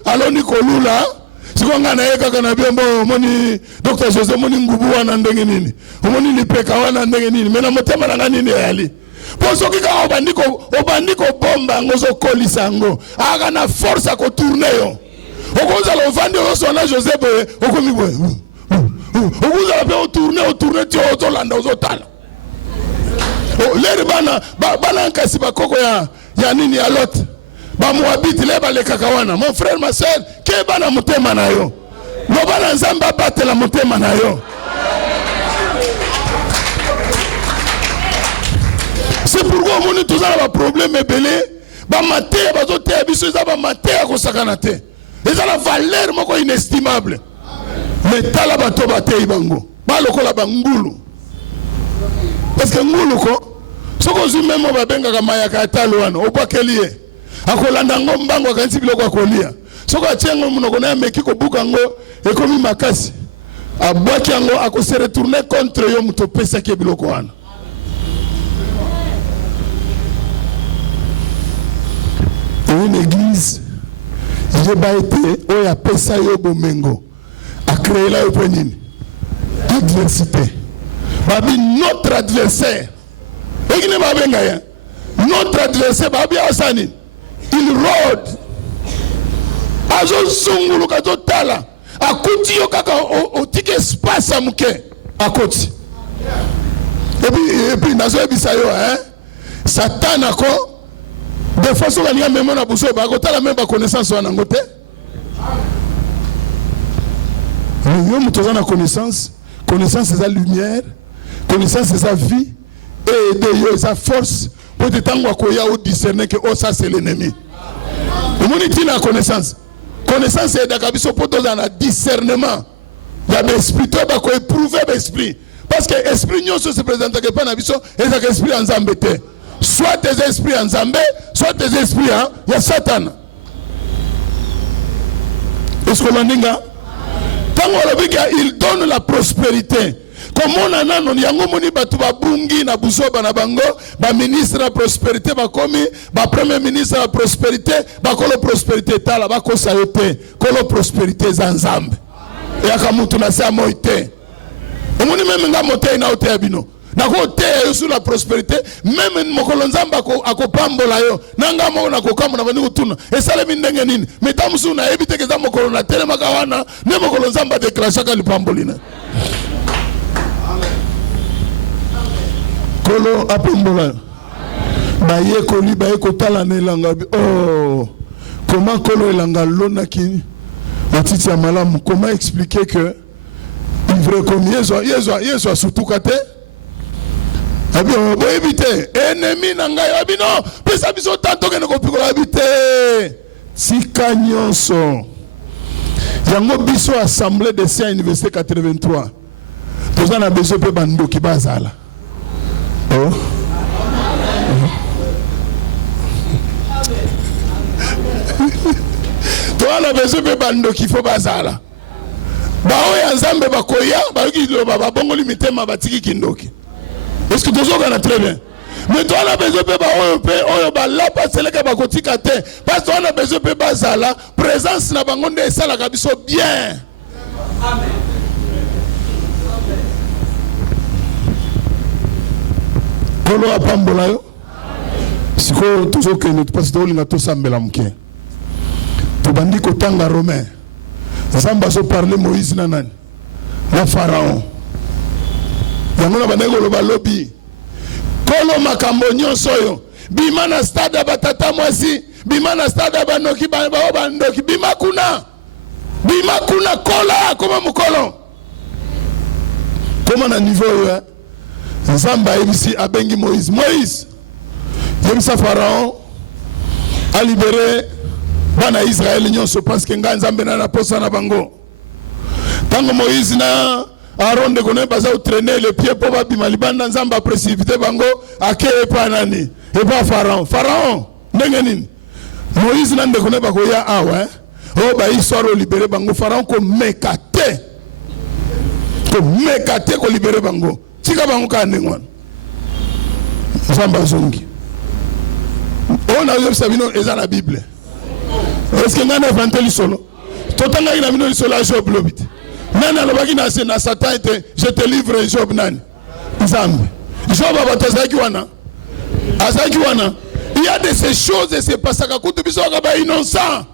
aloni kolula, si on a un biombo, moni Dr José moni ngubuwa na ndenge nini, moni lipeka wana ndenge nini, mais na motema na nini ali. Pour ceux qui ont obandiko bomba ngozo kolisa ngo, aga na force à tourner yo. Okoza lo vandi osona José boye, okomi boye. Okoza la pe tourner ti ozolanda ozotala. Oh les bana nkasi bakoko ya nini ya lot. Bamuabiti leba le kakawana mon frère ma soeur ke bana mutema na yo no bana nzamba batela mutema na yo. C'est pourquoi on a tous un problème belé ba maté bazote biso za ba maté ko sakana te eza la valeur moko inestimable mais tala bato baté bango balokola bangulu parce que ngulu ko soko zu memo babenga kama ya katalo wana opakelie akolanda ngo mbango akanisi biloko akolia soko atiengo munoko na meki ko buka ngo ekomi makasi abwaki yango akose retourner contre. contre yo muto pesa ke biloko wana une église, je vais être, oh, ya pesa yo bomengo, a créé la openine. Adversité. Babi, notre adversaire, notre adversaire, Babi Asani, il rôde. Azo zungulu kato tala, akuti yo kaka o tike espace amuke, akoti. Et puis, nazo ebisayo, hein, Satan ako, de façon à même na buso, bakota la même connaissance wana ngote. Nous avons la connaissance c'est la lumière, connaissance c'est la vie, et de sa force pour te tango koya ou discerner que oh ça c'est l'ennemi. Nous avons la connaissance. Connaissance c'est d'akabiso pour dans un discernement. Il y a des esprits, tu vas éprouver l'esprit. Parce que l'esprit n'y se présente pas dans biso et c'est l'esprit en zambé. Soit tes esprits en zambé, soit tes esprits, il y a Satan. Est-ce que l'on dit là? Il donne la prospérité. Comme on a non yango moni batu ba bungi na buzoba na bango ba ministre de la prospérité ba komi ba premier ministre de la prospérité ba kolo prospérité tala ba ko sayote kolo prospérité zanzambe et akamutu na sa moite omoni même nga mote na ote abino na ko te sur la prospérité même mokolo nzamba akopambola yo nanga mo na kokamba na bani kutuna esale mindenge nini metamusu na ebite keza mokolo na telema kawana ne mokolo nzamba déclencher ka lipambolina kolo apambola baye koli baye kotala na elanga oh comment kolo elanga lona ki matiti ya malamu comment expliquer que il vrai comme yeso surtout kate abi on va éviter ennemi na ngai abi non pesa biso tanto ke ko pikola éviter tika nyonso yango biso assemblée de saint université 83 tous on a besoin pe bando ki bazala oh to ala besoin pe bando ki fo bazala ba oya nzambe bakoya ba ki ba bongo limité ma batiki kindoki. Est-ce que tu as très bien? Mais toi, on a besoin de parce qu'on a besoin de la présence na bangonde et ça la kabiso bien. Amen. Kolo apambola yo. Siko toujours que notre pasteur linga to sambela mke. To bandi ko tanga romain. Zamba so parler Moïse nanani. Na pharaon. Yamuna baneko lo balobi kolo makambo nyonso yo bima na stade batata mwasi bima na stade banoki bandoki bima kuna kola koma mukolo koma na niveau yo nzamba ebisi abengi Moïse yebisa pharaon a libéré bana Israël nyonso parce que nga nzambe na posa na bango tango Moïse na Aaron de connaît pas à traîner les pieds pour babima libanda nzamba précipité bango ake epa nani epa pharaon ndengenin Moïse nande connaît pas ko ya awa oh ba histoire libérer bango pharaon ko mekate ko libérer bango tika bango ka ndengwana nzamba zongi on a eu sabino eza la Bible est-ce que ngana inventer solo totanga ina mino solo a Job lobite nana lobaki na Satan était je te livre Job nani nzambe Job abatazaki wana azaki wana il y a de ces choses et c'est pas ça kutu biso ka innocent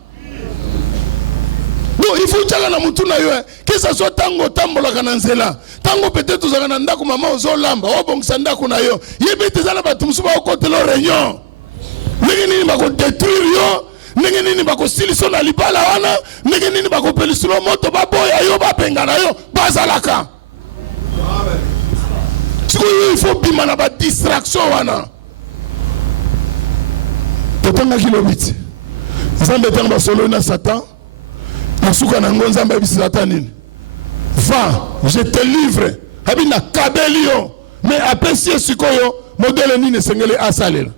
non il faut tchaka na mutu na yo que ça soit tango tambola kana nzela tango peut-être uzaka na ndako mama ozolamba obongisa ndako na yo yebete zala batumsu ba okotelo réunion nini bako détruire yo ndenge nini bakosiliso na libala wana ndenge nini bakopelisilo moto baboya yo bapengana yo bazalaka sikoyo il faut bima na ba distraction wana totanga kilomiti nzambe tanga basolo na Satan nasuka na ngo nzambe bisi Satan nini va je te livre abina kabelio mais apesi sikoyo modele nini sengele asalela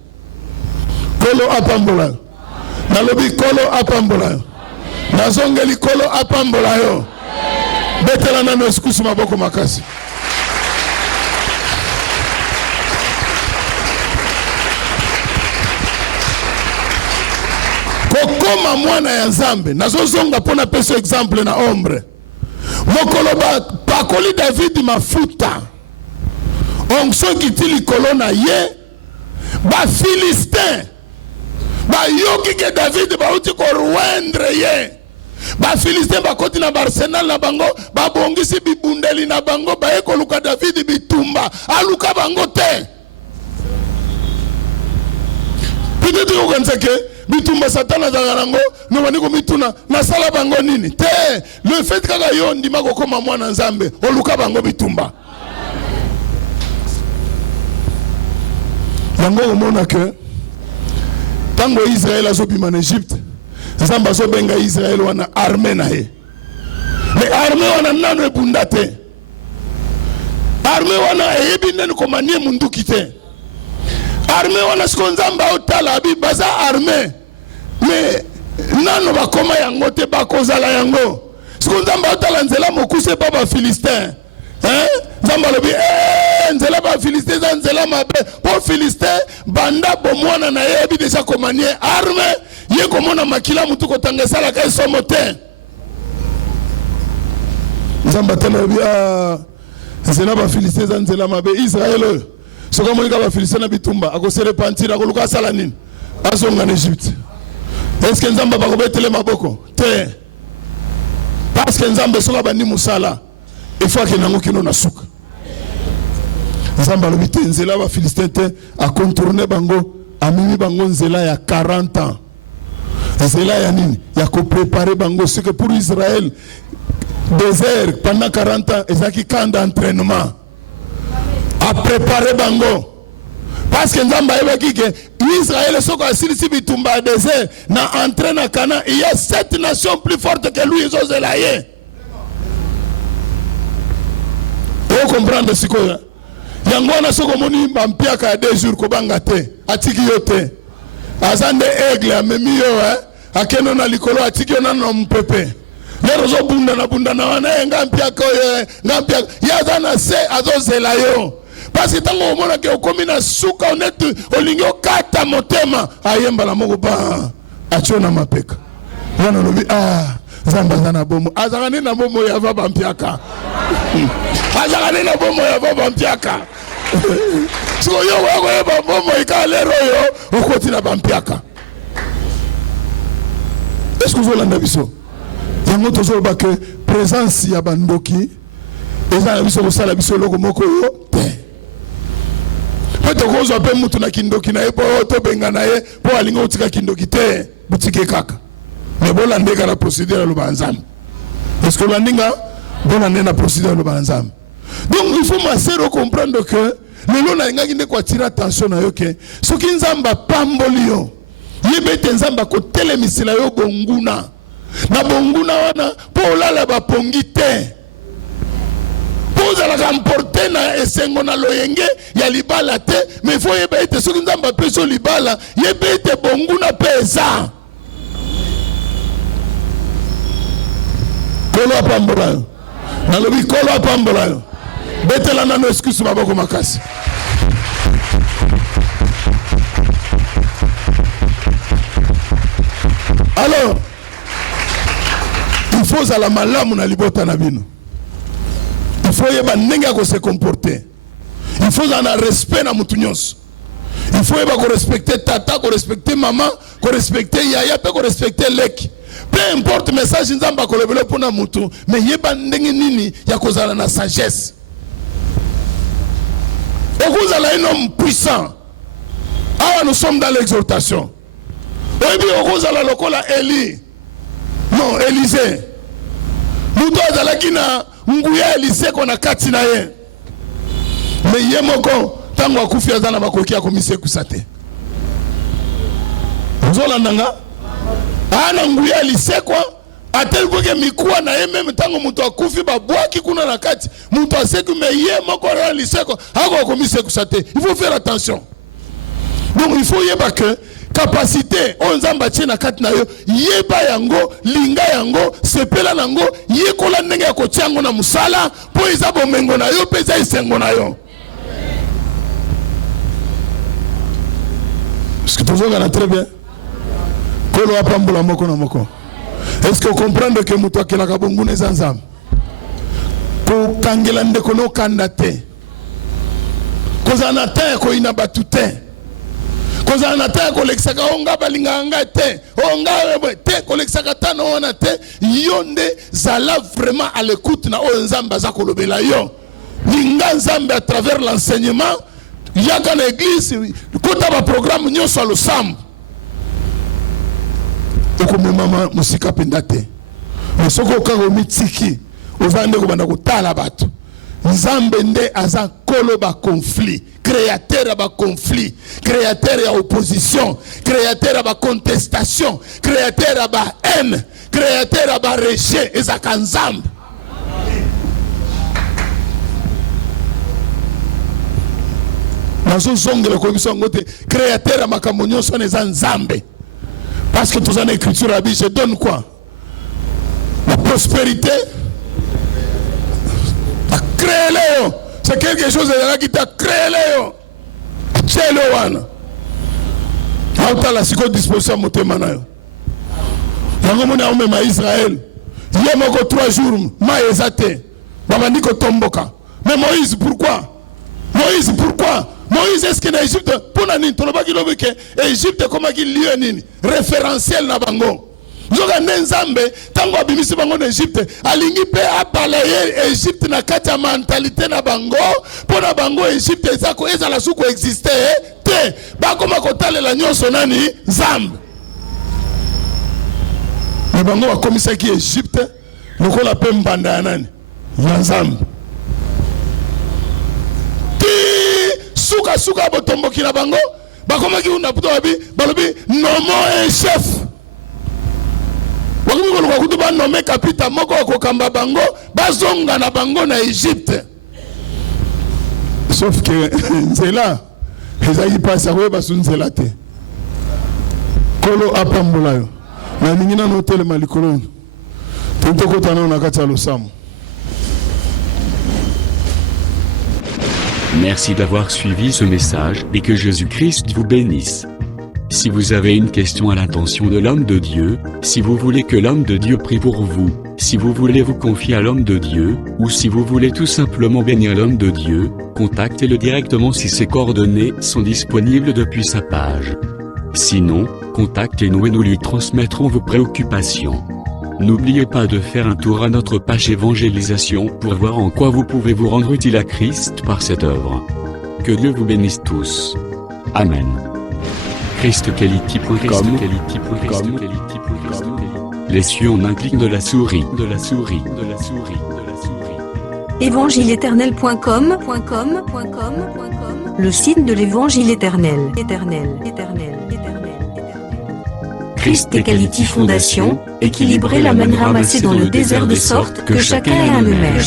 kolo apambola nalobi kolo apambola yo nazongeli kolo apambola yo betela nano esikusi maboko makasi bokoma mwana ya nzambe nazozonga mpona pesa exemple na ombre mokolo bakoli David mafuta onction kiti likolo na ye bafilistin bayoki ke David bauti koruendre ye bafilistin bakoti na barsenal na bango babongisi bibundeli na bango baye koluka David bitumba aluka bango te peut-être okanzake bitumba satana zangango no baniko mituna na sala bango nini te le fait kaka yo ndima kokoma mwana nzambe oluka bango bitumba yango omona ke tango Israël azobima en Égypte nzambe azobenga Israël wana armée na ye mais armée wana nano ebunda te armée wana eyebi nani komanie munduki te armée wana siko nzambe aotala abi baza armée mais nano bakoma yango te bakozala yango siko nzambe aotala nzela mokuse pa bafilistin nzambe alobi nzela bafilistin eza nzela mabe po filistin banda bomwana na ye ebi deja komanie arme ye komona makila mutu kotanga esalaka esomo te nzambe atala alobi nzela bafilistin eza nzela mabe Israel oyo soki amonika bafilistin na bitumba akoserepentir akoluka asala nini azonga na Egypte est-ce que nzambe bakobetele maboko te parce que nzambe soki abandi mosala ifo ake nango kino na suka nzambe alobi te nzela bafilistin te akontourne bango amemi bango nzela ya 40 ans nzela ya nini ya koprepare bango ce que pour Israël désert pendant 40 ans ezaki camp d'entraînement a préparer bango parce que nzambe ayebaki ke Israël soko asilisi bitumba ya désert na entré na Canaan il y a 7 nations plus fortes que lui ezozela ye o comprendre sikoyo yango wana soko moni bampiaka ya 2 jours kobanga te atiki yo te azande aigle amemi yo akeno na likolo atiki yo nano mpepe lero zo bunda na wana nga mpiaka oyo nga mpiaka yaza na se azozela yo parce que tango omona ke okomi na suka honnête olingi okata motema ayemba la moko ba atio na mapeka wana lobi nzambe aza na bomo azaka nini na bomo ya va bampiaka azaka nini na bomo ya va bampiaka siko yo wakoyeba bomo ikalero yo okoti na bampiaka est-ce que ozolanda biso yango tozoloba ke présence ya bandoki eza na biso kosala biso eloko moko yo te po tokozwa mpe mutu na kindoki na ye po tobenga na ye po alingi otika kindoki te butike kaka mais bolandeka na procédure aloba ya nzambe est-ce que olandinga bolande na procédure aloba ya nzambe donc il faut masero comprendre que lelo nalingaki nde koatira attention na yo ke soki nzambe apamboli yo yeba ete nzambe akotelemisela yo bonguna na bonguna wana po olala bapongi te po ozalaka mporte na esengo na loyenge ya libala te mais fo yeba ete soki nzambe apesi yo libala yeba ete bonguna mpe eza kolo apambola yo nalobi kolo apambola yo betela nano excuse maboko makasi alors il faut zala malamu na libota na bino il faut yeba ndenge ya se comporter il faut zala na respect na mutu nyonso il faut yeba ko respecter tata ko respecter mama ko respecter yaya pe ko respecter leki peu importe message nzamba ko lebele pona mutu mais yeba ndenge nini ya kozala na sagesse okozala un homme puissant awa nous sommes dans l'exhortation oyebi okozala lokola Eli non Élisée mutu azalaki na nguya Élise ko na kati na ye mais ye moko tango akufi aza na bakoki ya komisekusa te ozolandanga ana nguya Élise kwa atelikoke mikuwa na ye meme tango mutu akufi babwaki kuna na kati mutu aseki mais ye moko ya Élise ko ako komisekusa te il faut faire attention donc il faut yeba que capacité on nzamba tie na kati na yo yeba yango linga yango sepela nango yekola ndenge ya kotia yango na musala po eza bomengo na yo pe eza esengo na yo parce que tozongana très bien Kolo apambola moko na moko. Est-ce que vous comprenez que mutu akelaka bonguna eza nzambe? Kokangela ndeko no kanda te. Kozala na te koyina batu te. Kozala na te kolekisaka onga balinganga te. Onga te kolekisaka tano wana te. Yonde zala vraiment à l'écoute na oyo nzambe aza kolobela yo. Linga nzambe à travers l'enseignement. Yaka na église kota ba programme nyonso lo sam. Okomema musika penda te. Mesoko kako mitiki ovande ko banda kotala bato. Nzambe nde aza kolo ba conflit, créateur ba conflit, créateur ya opposition, créateur ba contestation, créateur ba haine, créateur ba rejet ezaka nzambe. Nazo zongela ko biso ngote créateur makambo nyonso eza nzambe. Parce que tous en écriture à je donne quoi? La prospérité. La créé Léo. C'est quelque chose qui t'a créé Léo. C'est le one. Autant la psycho disposition à monter manayo. Yango mona ome ma Israël. Yemoko 3 jours ma ezate. Babandi ko tomboka. Mais Moïse pourquoi? Moïse pourquoi? Moïse est-ce que l'Égypte pour nani tolobaki lobeke Égypte comment qu'il lieu nini référentiel na bango. Zoga nenzambe tango abimisi bango na Égypte alingi pe abalaye Égypte na kati ya mentalité na bango pour na bango Égypte ezako ezala suko exister te bakoma kotalela nyonso nani nzambe. Mais bango bakomisaki Égypte lokola pe mbanda ya nani ya nzambe. Suka botomboki na bango bakomaki unda puto babi balobi nomo un chef bakomi ko kutu ba nommer capitaine moko akokamba bango bazonga na bango na Égypte. Sauf que nzela ezaki pasa ko ba sunzela te kolo apambola yo na ningina no telema likolo tento kotana na kati ya losamu. Merci d'avoir suivi ce message et que Jésus-Christ vous bénisse. Si vous avez une question à l'intention de l'homme de Dieu, si vous voulez que l'homme de Dieu prie pour vous, si vous voulez vous confier à l'homme de Dieu, ou si vous voulez tout simplement bénir l'homme de Dieu, contactez-le directement si ses coordonnées sont disponibles depuis sa page. Sinon, contactez-nous et nous lui transmettrons vos préoccupations. N'oubliez pas de faire un tour à notre page évangélisation pour voir en quoi vous pouvez vous rendre utile à Christ par cette œuvre. Que Dieu vous bénisse tous. Amen. ChristQuality.com. Les cieux en un clic de la souris. Évangile-éternel.com, le site de l'évangile éternel. Christ et Quality Fondation, équilibrer la manne ramassée dans le désert de sorte que chacun ait un numère.